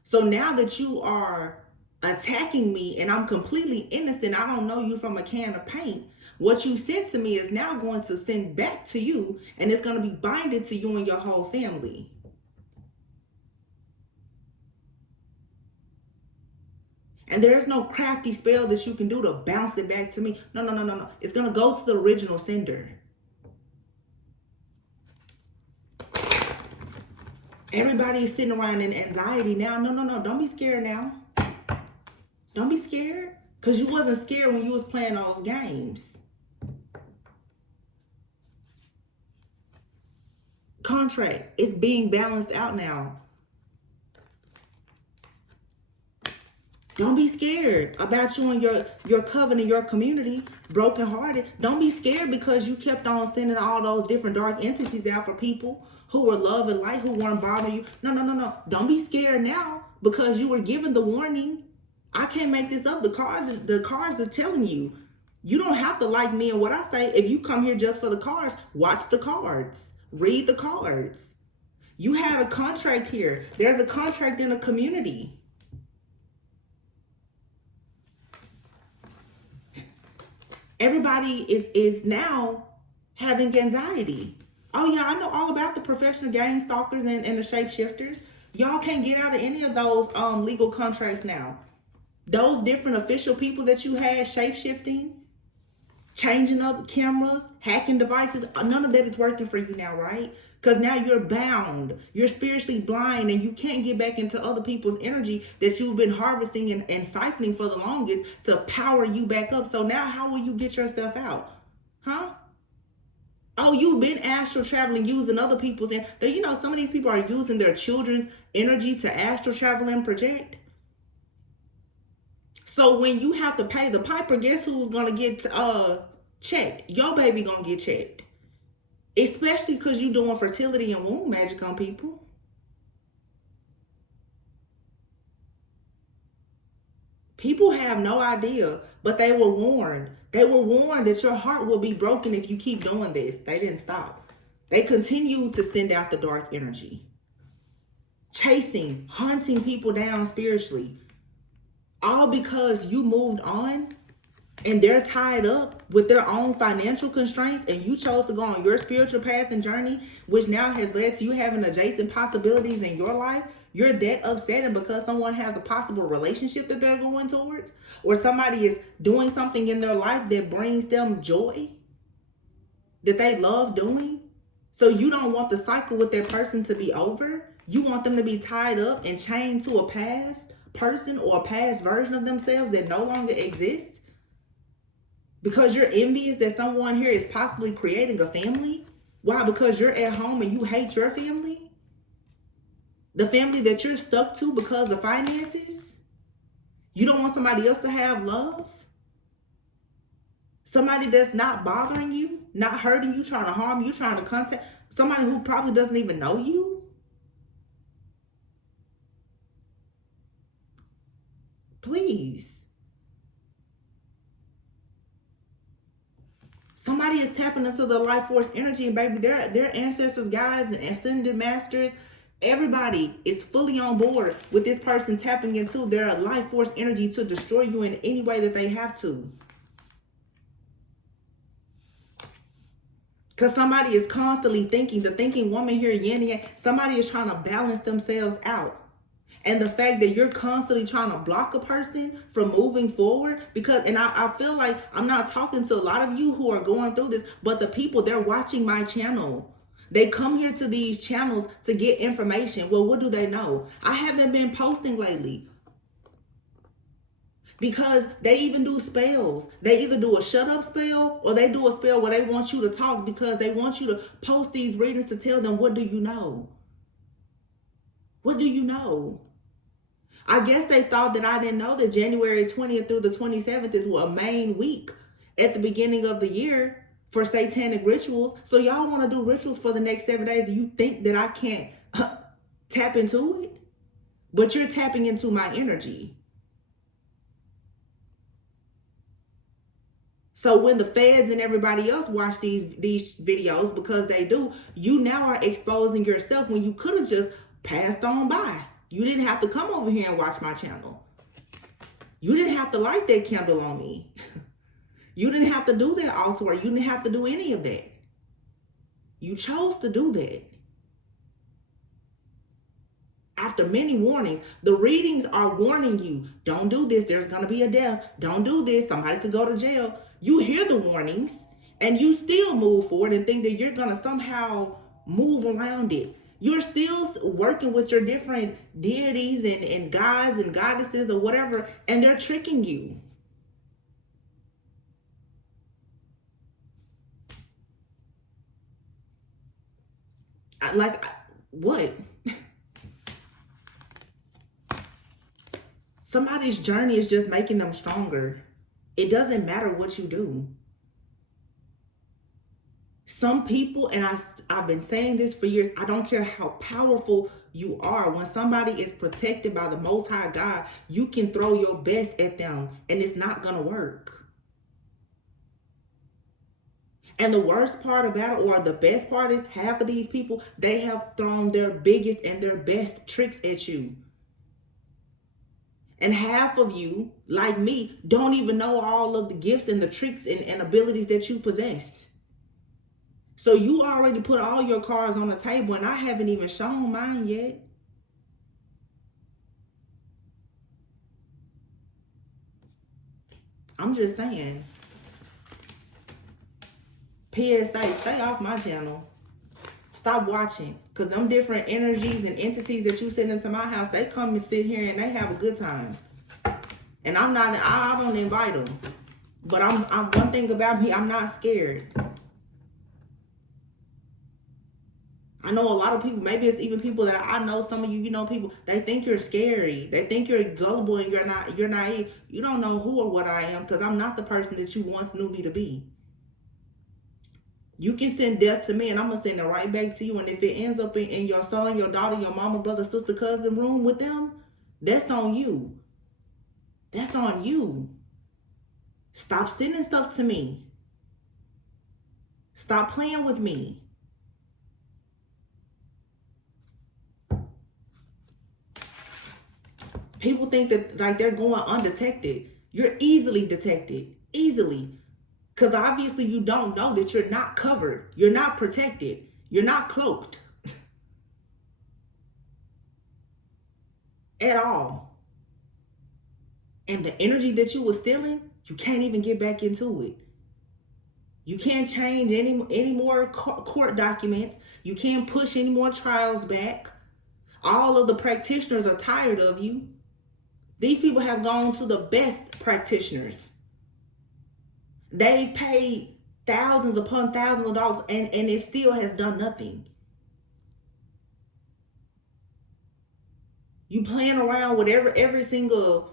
So now that you are attacking me and I'm completely innocent, I don't know you from a can of paint. What you sent to me is now going to send back to you, and it's going to be binded to you and your whole family. And there's no crafty spell that you can do to bounce it back to me. No. It's going to go to the original sender. Everybody is sitting around in anxiety now. No. Don't be scared now. Don't be scared. Because you wasn't scared when you was playing those games. Contract. It's being balanced out now. Don't be scared about you and your covenant, your community, brokenhearted. Don't be scared because you kept on sending all those different dark entities out for people who were love and light, who weren't bothering you. No. Don't be scared now because you were given the warning. I can't make this up. The cards are telling you. You don't have to like me and what I say. If you come here just for the cards, watch the cards. Read the cards. You had a contract here. There's a contract in a community. Everybody is now having anxiety. Oh yeah, I know all about the professional gang stalkers and the shapeshifters. Y'all can't get out of any of those legal contracts now. Those different official people that you had shapeshifting, changing up cameras, hacking devices, none of that is working for you now, right? Because now you're bound. You're spiritually blind and you can't get back into other people's energy that you've been harvesting and siphoning for the longest to power you back up. So now how will you get yourself out? Huh? Oh, you've been astral traveling using other people's, and you know, some of these people are using their children's energy to astral travel and project. So when you have to pay the piper, guess who's gonna get checked? Your baby gonna get checked. Especially because you're doing fertility and womb magic on people. People have no idea, but they were warned. They were warned that your heart will be broken if you keep doing this. They didn't stop. They continue to send out the dark energy. Chasing, hunting people down spiritually. All because you moved on and they're tied up with their own financial constraints and you chose to go on your spiritual path and journey, which now has led to you having adjacent possibilities in your life. you're that upset, and because someone has a possible relationship that they're going towards, or somebody is doing something in their life that brings them joy, that they love doing. So you don't want the cycle with that person to be over. You want them to be tied up and chained to a past person or a past version of themselves that no longer exists. Because you're envious that someone here is possibly creating a family. Why? Because you're at home and you hate your family? The family that you're stuck to because of finances? You don't want somebody else to have love? Somebody that's not bothering you, not hurting you, trying to harm you, trying to contact somebody who probably doesn't even know you? Please. Somebody is tapping into the life force energy, and baby, their ancestors, guides, and ascended masters, everybody is fully on board with this person tapping into their life force energy to destroy you in any way that they have to. Because somebody is constantly thinking, the thinking woman here, yin and yang, somebody is trying to balance themselves out. And the fact that you're constantly trying to block a person from moving forward, because, and I feel like I'm not talking to a lot of you who are going through this, but the people, they're watching my channel. They come here to these channels to get information. Well, what do they know? I haven't been posting lately. Because they even do spells. They either do a shut up spell or they do a spell where they want you to talk because they want you to post these readings to tell them, what do you know? What do you know? I guess they thought that I didn't know that January 20th through the 27th is a main week at the beginning of the year for satanic rituals. So y'all want to do rituals for the next 7 days. Do you think that I can't tap into it? But you're tapping into my energy. So when the feds and everybody else watch these videos, because they do, you now are exposing yourself when you could have just passed on by. You didn't have to come over here and watch my channel. You didn't have to light that candle on me. You didn't have to do that altar. You didn't have to do any of that. You chose to do that. After many warnings, the readings are warning you, don't do this, there's going to be a death. Don't do this, somebody could go to jail. You hear the warnings and you still move forward and think that you're going to somehow move around it. You're still working with your different deities and gods and goddesses or whatever, and they're tricking you. What? Somebody's journey is just making them stronger. It doesn't matter what you do. Some people, and I've been saying this for years, I don't care how powerful you are. When somebody is protected by the Most High God, you can throw your best at them and it's not going to work. And the worst part about it, or the best part, is half of these people, they have thrown their biggest and their best tricks at you. And half of you, like me, don't even know all of the gifts and the tricks and abilities that you possess. So you already put all your cards on the table and I haven't even shown mine yet. I'm just saying. PSA, stay off my channel. Stop watching. Because them different energies and entities that you send into my house, they come and sit here and they have a good time. And I don't invite them. But I'm one thing about me, I'm not scared. I know a lot of people, maybe it's even people that I know, some of you, people, they think you're scary. They think you're gullible and you're naive. You don't know who or what I am, because I'm not the person that you once knew me to be. You can send death to me and I'm going to send it right back to you. And if it ends up in your son, your daughter, your mama, brother, sister, cousin room with them, that's on you. That's on you. Stop sending stuff to me. Stop playing with me. People think that like they're going undetected. You're easily detected. Easily. Because obviously you don't know that you're not covered. You're not protected. You're not cloaked. at all. And the energy that you were stealing, you can't even get back into it. You can't change any more court documents. You can't push any more trials back. All of the practitioners are tired of you. These people have gone to the best practitioners. They've paid thousands upon thousands of dollars, and it still has done nothing. You playing around with every single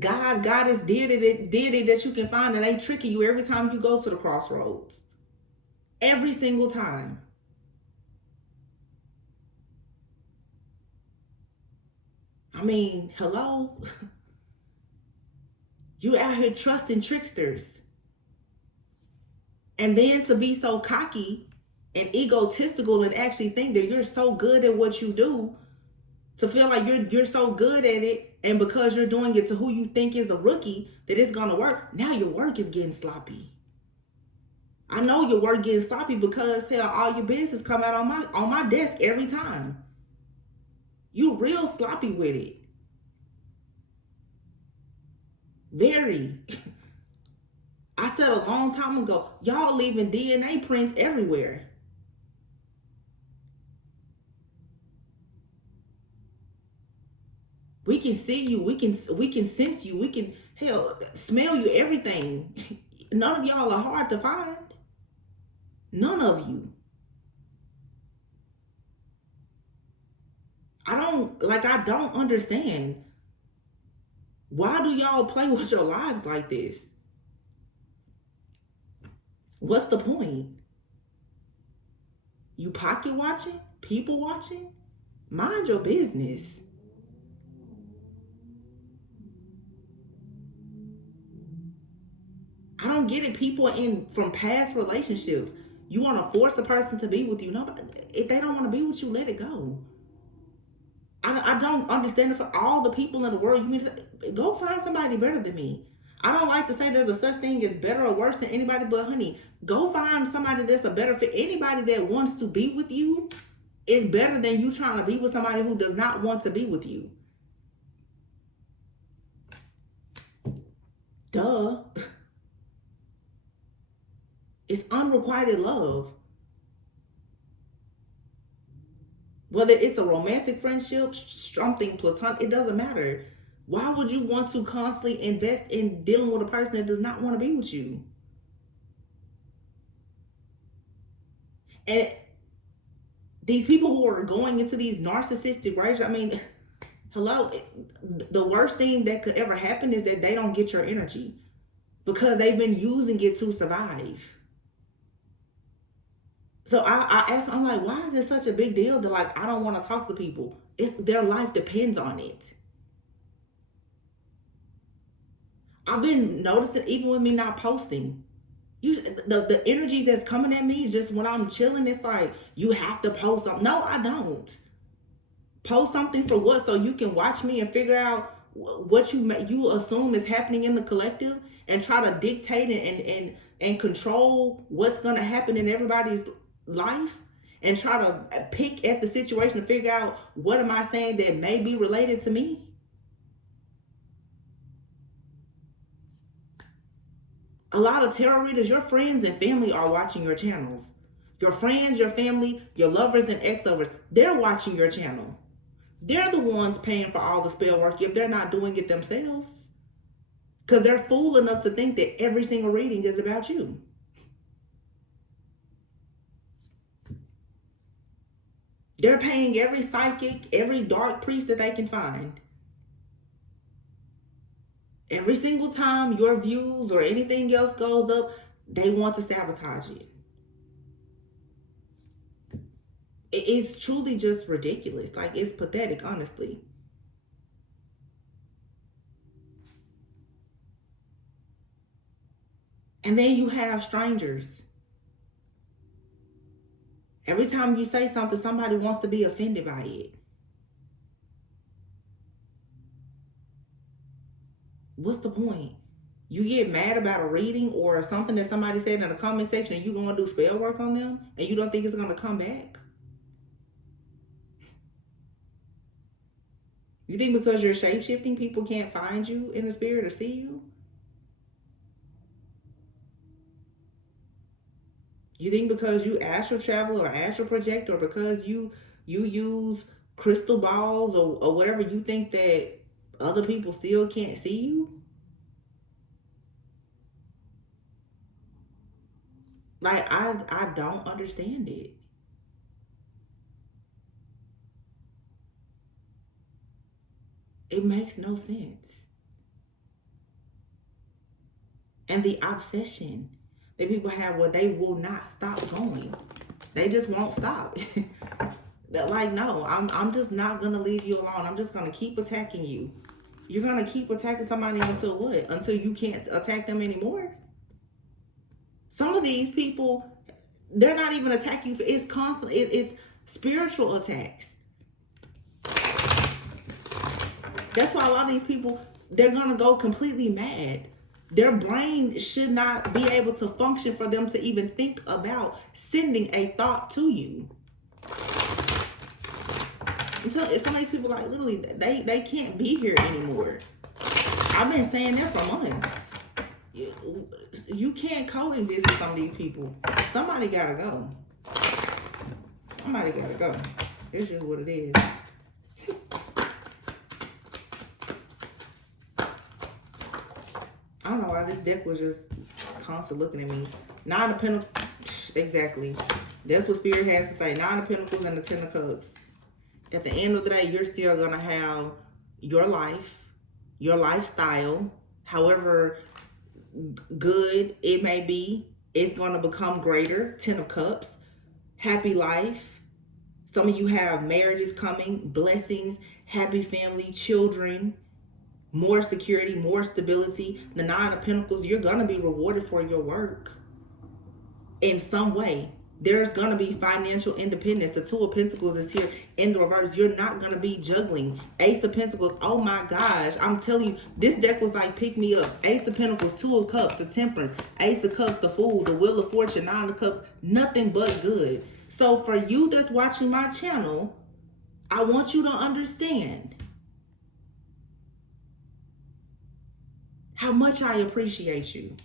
goddess deity that you can find, and they tricking you every time you go to the crossroads. Every single time. I mean, hello? You out here trusting tricksters. And then to be so cocky and egotistical and actually think that you're so good at what you do, to feel like you're so good at it, and because you're doing it to who you think is a rookie, that it's gonna work. Now your work is getting sloppy. I know your work getting sloppy because hell, all your business come out on my desk every time. You real sloppy with it. Very. I said a long time ago, y'all leaving DNA prints everywhere. We can see you, we can sense you, we can hell smell you, everything. None of y'all are hard to find. None of you. I don't understand. Why do y'all play with your lives like this? What's the point? You pocket watching? People watching? Mind your business. I don't get it. People from past relationships, you want to force a person to be with you. No, if they don't want to be with you, let it go. I don't understand it. For all the people in the world, you mean to go find somebody better than me. I don't like to say there's a such thing as better or worse than anybody, but honey, go find somebody that's a better fit. Anybody that wants to be with you is better than you trying to be with somebody who does not want to be with you. Duh. It's unrequited love. Whether it's a romantic friendship, something platonic, it doesn't matter. Why would you want to constantly invest in dealing with a person that does not want to be with you? And these people who are going into these narcissistic rages, I mean, hello, the worst thing that could ever happen is that they don't get your energy because they've been using it to survive. So I asked, I'm like, why is it such a big deal that I don't want to talk to people? Their life depends on it. I've been noticing even with me not posting. The energy that's coming at me just when I'm chilling, it's like, you have to post something. No, I don't. Post something for what? So you can watch me and figure out what you assume is happening in the collective and try to dictate and control what's going to happen in everybody's life and try to pick at the situation to figure out what am I saying that may be related to me. A lot of tarot readers, your friends and family are watching your channels. Your friends, your family, your lovers and ex-lovers, they're watching your channel. They're the ones paying for all the spell work if they're not doing it themselves. Because they're fool enough to think that every single reading is about you. They're paying every psychic, every dark priest that they can find. Every single time your views or anything else goes up, they want to sabotage it. It's truly just ridiculous. Like, it's pathetic, honestly. And then you have strangers. Every time you say something, somebody wants to be offended by it. What's the point? You get mad about a reading or something that somebody said in the comment section and you going to do spell work on them and you don't think it's going to come back? You think because you're shape-shifting, people can't find you in the spirit or see you? You think because you astral travel or astral project, or because you use crystal balls or whatever, you think that other people still can't see you? Like, I don't understand it. It makes no sense. And the obsession that people have where they will not stop going. They just won't stop. That, like, no, I'm just not gonna leave you alone. I'm just gonna keep attacking you. You're gonna keep attacking somebody until what? Until you can't attack them anymore? Some of these people, they're not even attacking you. It's constant. It's spiritual attacks. That's why a lot of these people, they're gonna go completely mad. Their brain should not be able to function for them to even think about sending a thought to you. Until some of these people, like, literally, they can't be here anymore. I've been saying that for months. You can't coexist with some of these people. Somebody gotta go. Somebody gotta go. It's just what it is. I don't know why this deck was just constantly looking at me. Nine of Pentacles. Exactly. That's what Spirit has to say. Nine of Pentacles and the Ten of Cups. At the end of the day, you're still going to have your life, your lifestyle, however good it may be. It's going to become greater. Ten of Cups. Happy life. Some of you have marriages coming, blessings, happy family, children, more security, more stability. The Nine of Pentacles, you're going to be rewarded for your work in some way. There's going to be financial independence. The Two of Pentacles is here in the reverse. You're not going to be juggling. Ace of Pentacles. Oh my gosh. I'm telling you, this deck was like, pick me up. Ace of Pentacles, Two of Cups, the Temperance, Ace of Cups, the Fool, the Wheel of Fortune, Nine of Cups. Nothing but good. So for you that's watching my channel, I want you to understand how much I appreciate you.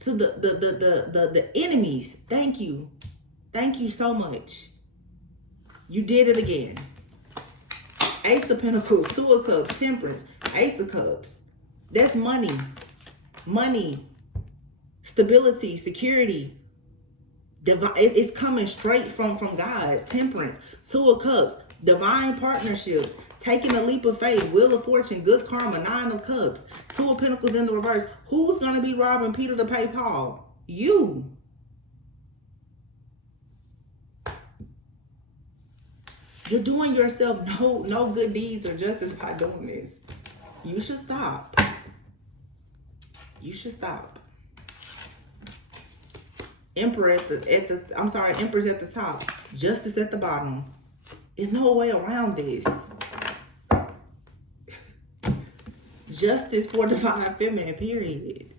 To the enemies, thank you. Thank you so much. You did it again. Ace of Pentacles, Two of Cups, Temperance, Ace of Cups. That's money. Money. Stability, security. It's coming straight from God. Temperance, Two of Cups, divine partnerships, taking a leap of faith, Wheel of Fortune, good karma, Nine of Cups, Two of Pentacles in the reverse. Who's going to be robbing Peter to pay Paul? You. You're doing yourself no good deeds or justice by doing this. You should stop. You should stop. Empress at the Empress at the top, Justice at the bottom. There's no way around this. Justice for divine feminine, period.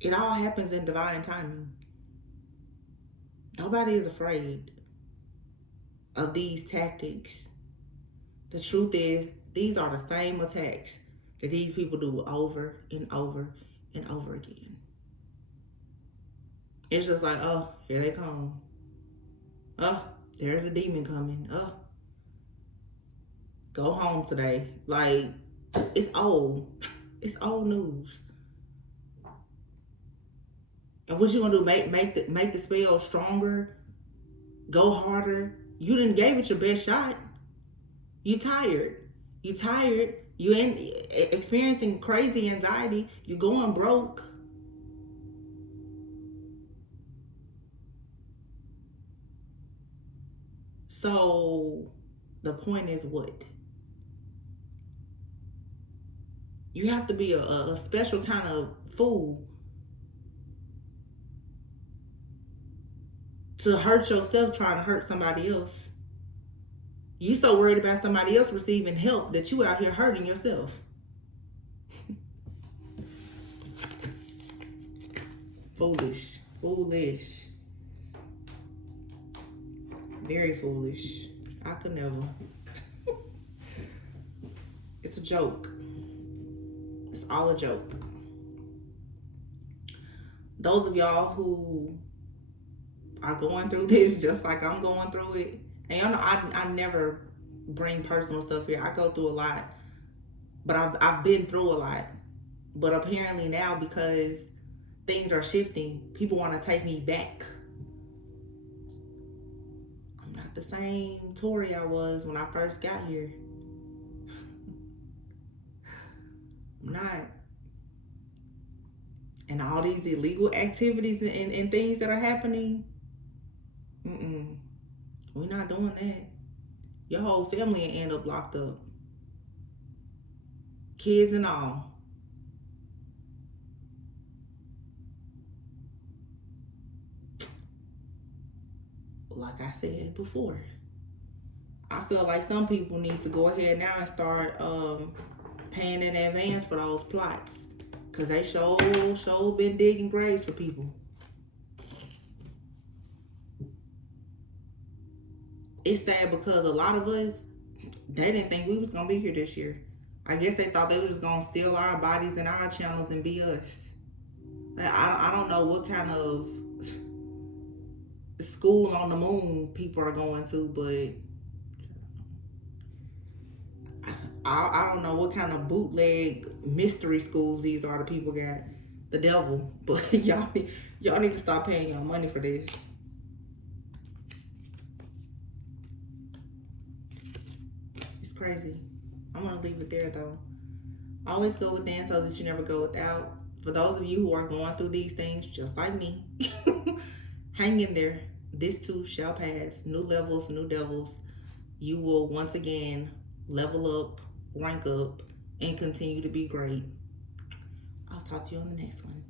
It all happens in divine timing. Nobody is afraid of these tactics. The truth is, these are the same attacks that these people do over and over and over again. It's just like, oh, here they come. Oh, there's a demon coming. Oh, go home today. Like, it's old. It's old news. And what you gonna do? Make the spell stronger? Go harder? You didn't gave it your best shot. You tired. You tired. You experiencing crazy anxiety. You going broke. So the point is what? You have to be a special kind of fool to hurt yourself trying to hurt somebody else. You so worried about somebody else receiving help that you out here hurting yourself. Foolish. Foolish. Very foolish. I could never. It's a joke. It's all a joke. Those of y'all who are going through this just like I'm going through it, and y'all know I never bring personal stuff here. I go through a lot, but I've been through a lot. But apparently now, because things are shifting, people want to take me back. I'm not the same Tori I was when I first got here. I'm not. And all these illegal activities and things that are happening, we're not doing that. Your whole family will end up locked up. Kids and all. Like I said before, I feel like some people need to go ahead now and start paying in advance for those plots. Because they sure been digging graves for people. It's sad because a lot of us, they didn't think we was going to be here this year. I guess they thought they were just going to steal our bodies and our channels and be us. I don't know what kind of school on the moon people are going to, but I don't know what kind of bootleg mystery schools these are the people got. The devil. But y'all need to stop paying y'all money for this. It's crazy. I'm going to leave it there though. Always go within so that you never go without. For those of you who are going through these things just like me, hang in there. This too shall pass. New levels, new devils. You will once again level up, rank up, and continue to be great. I'll talk to you on the next one.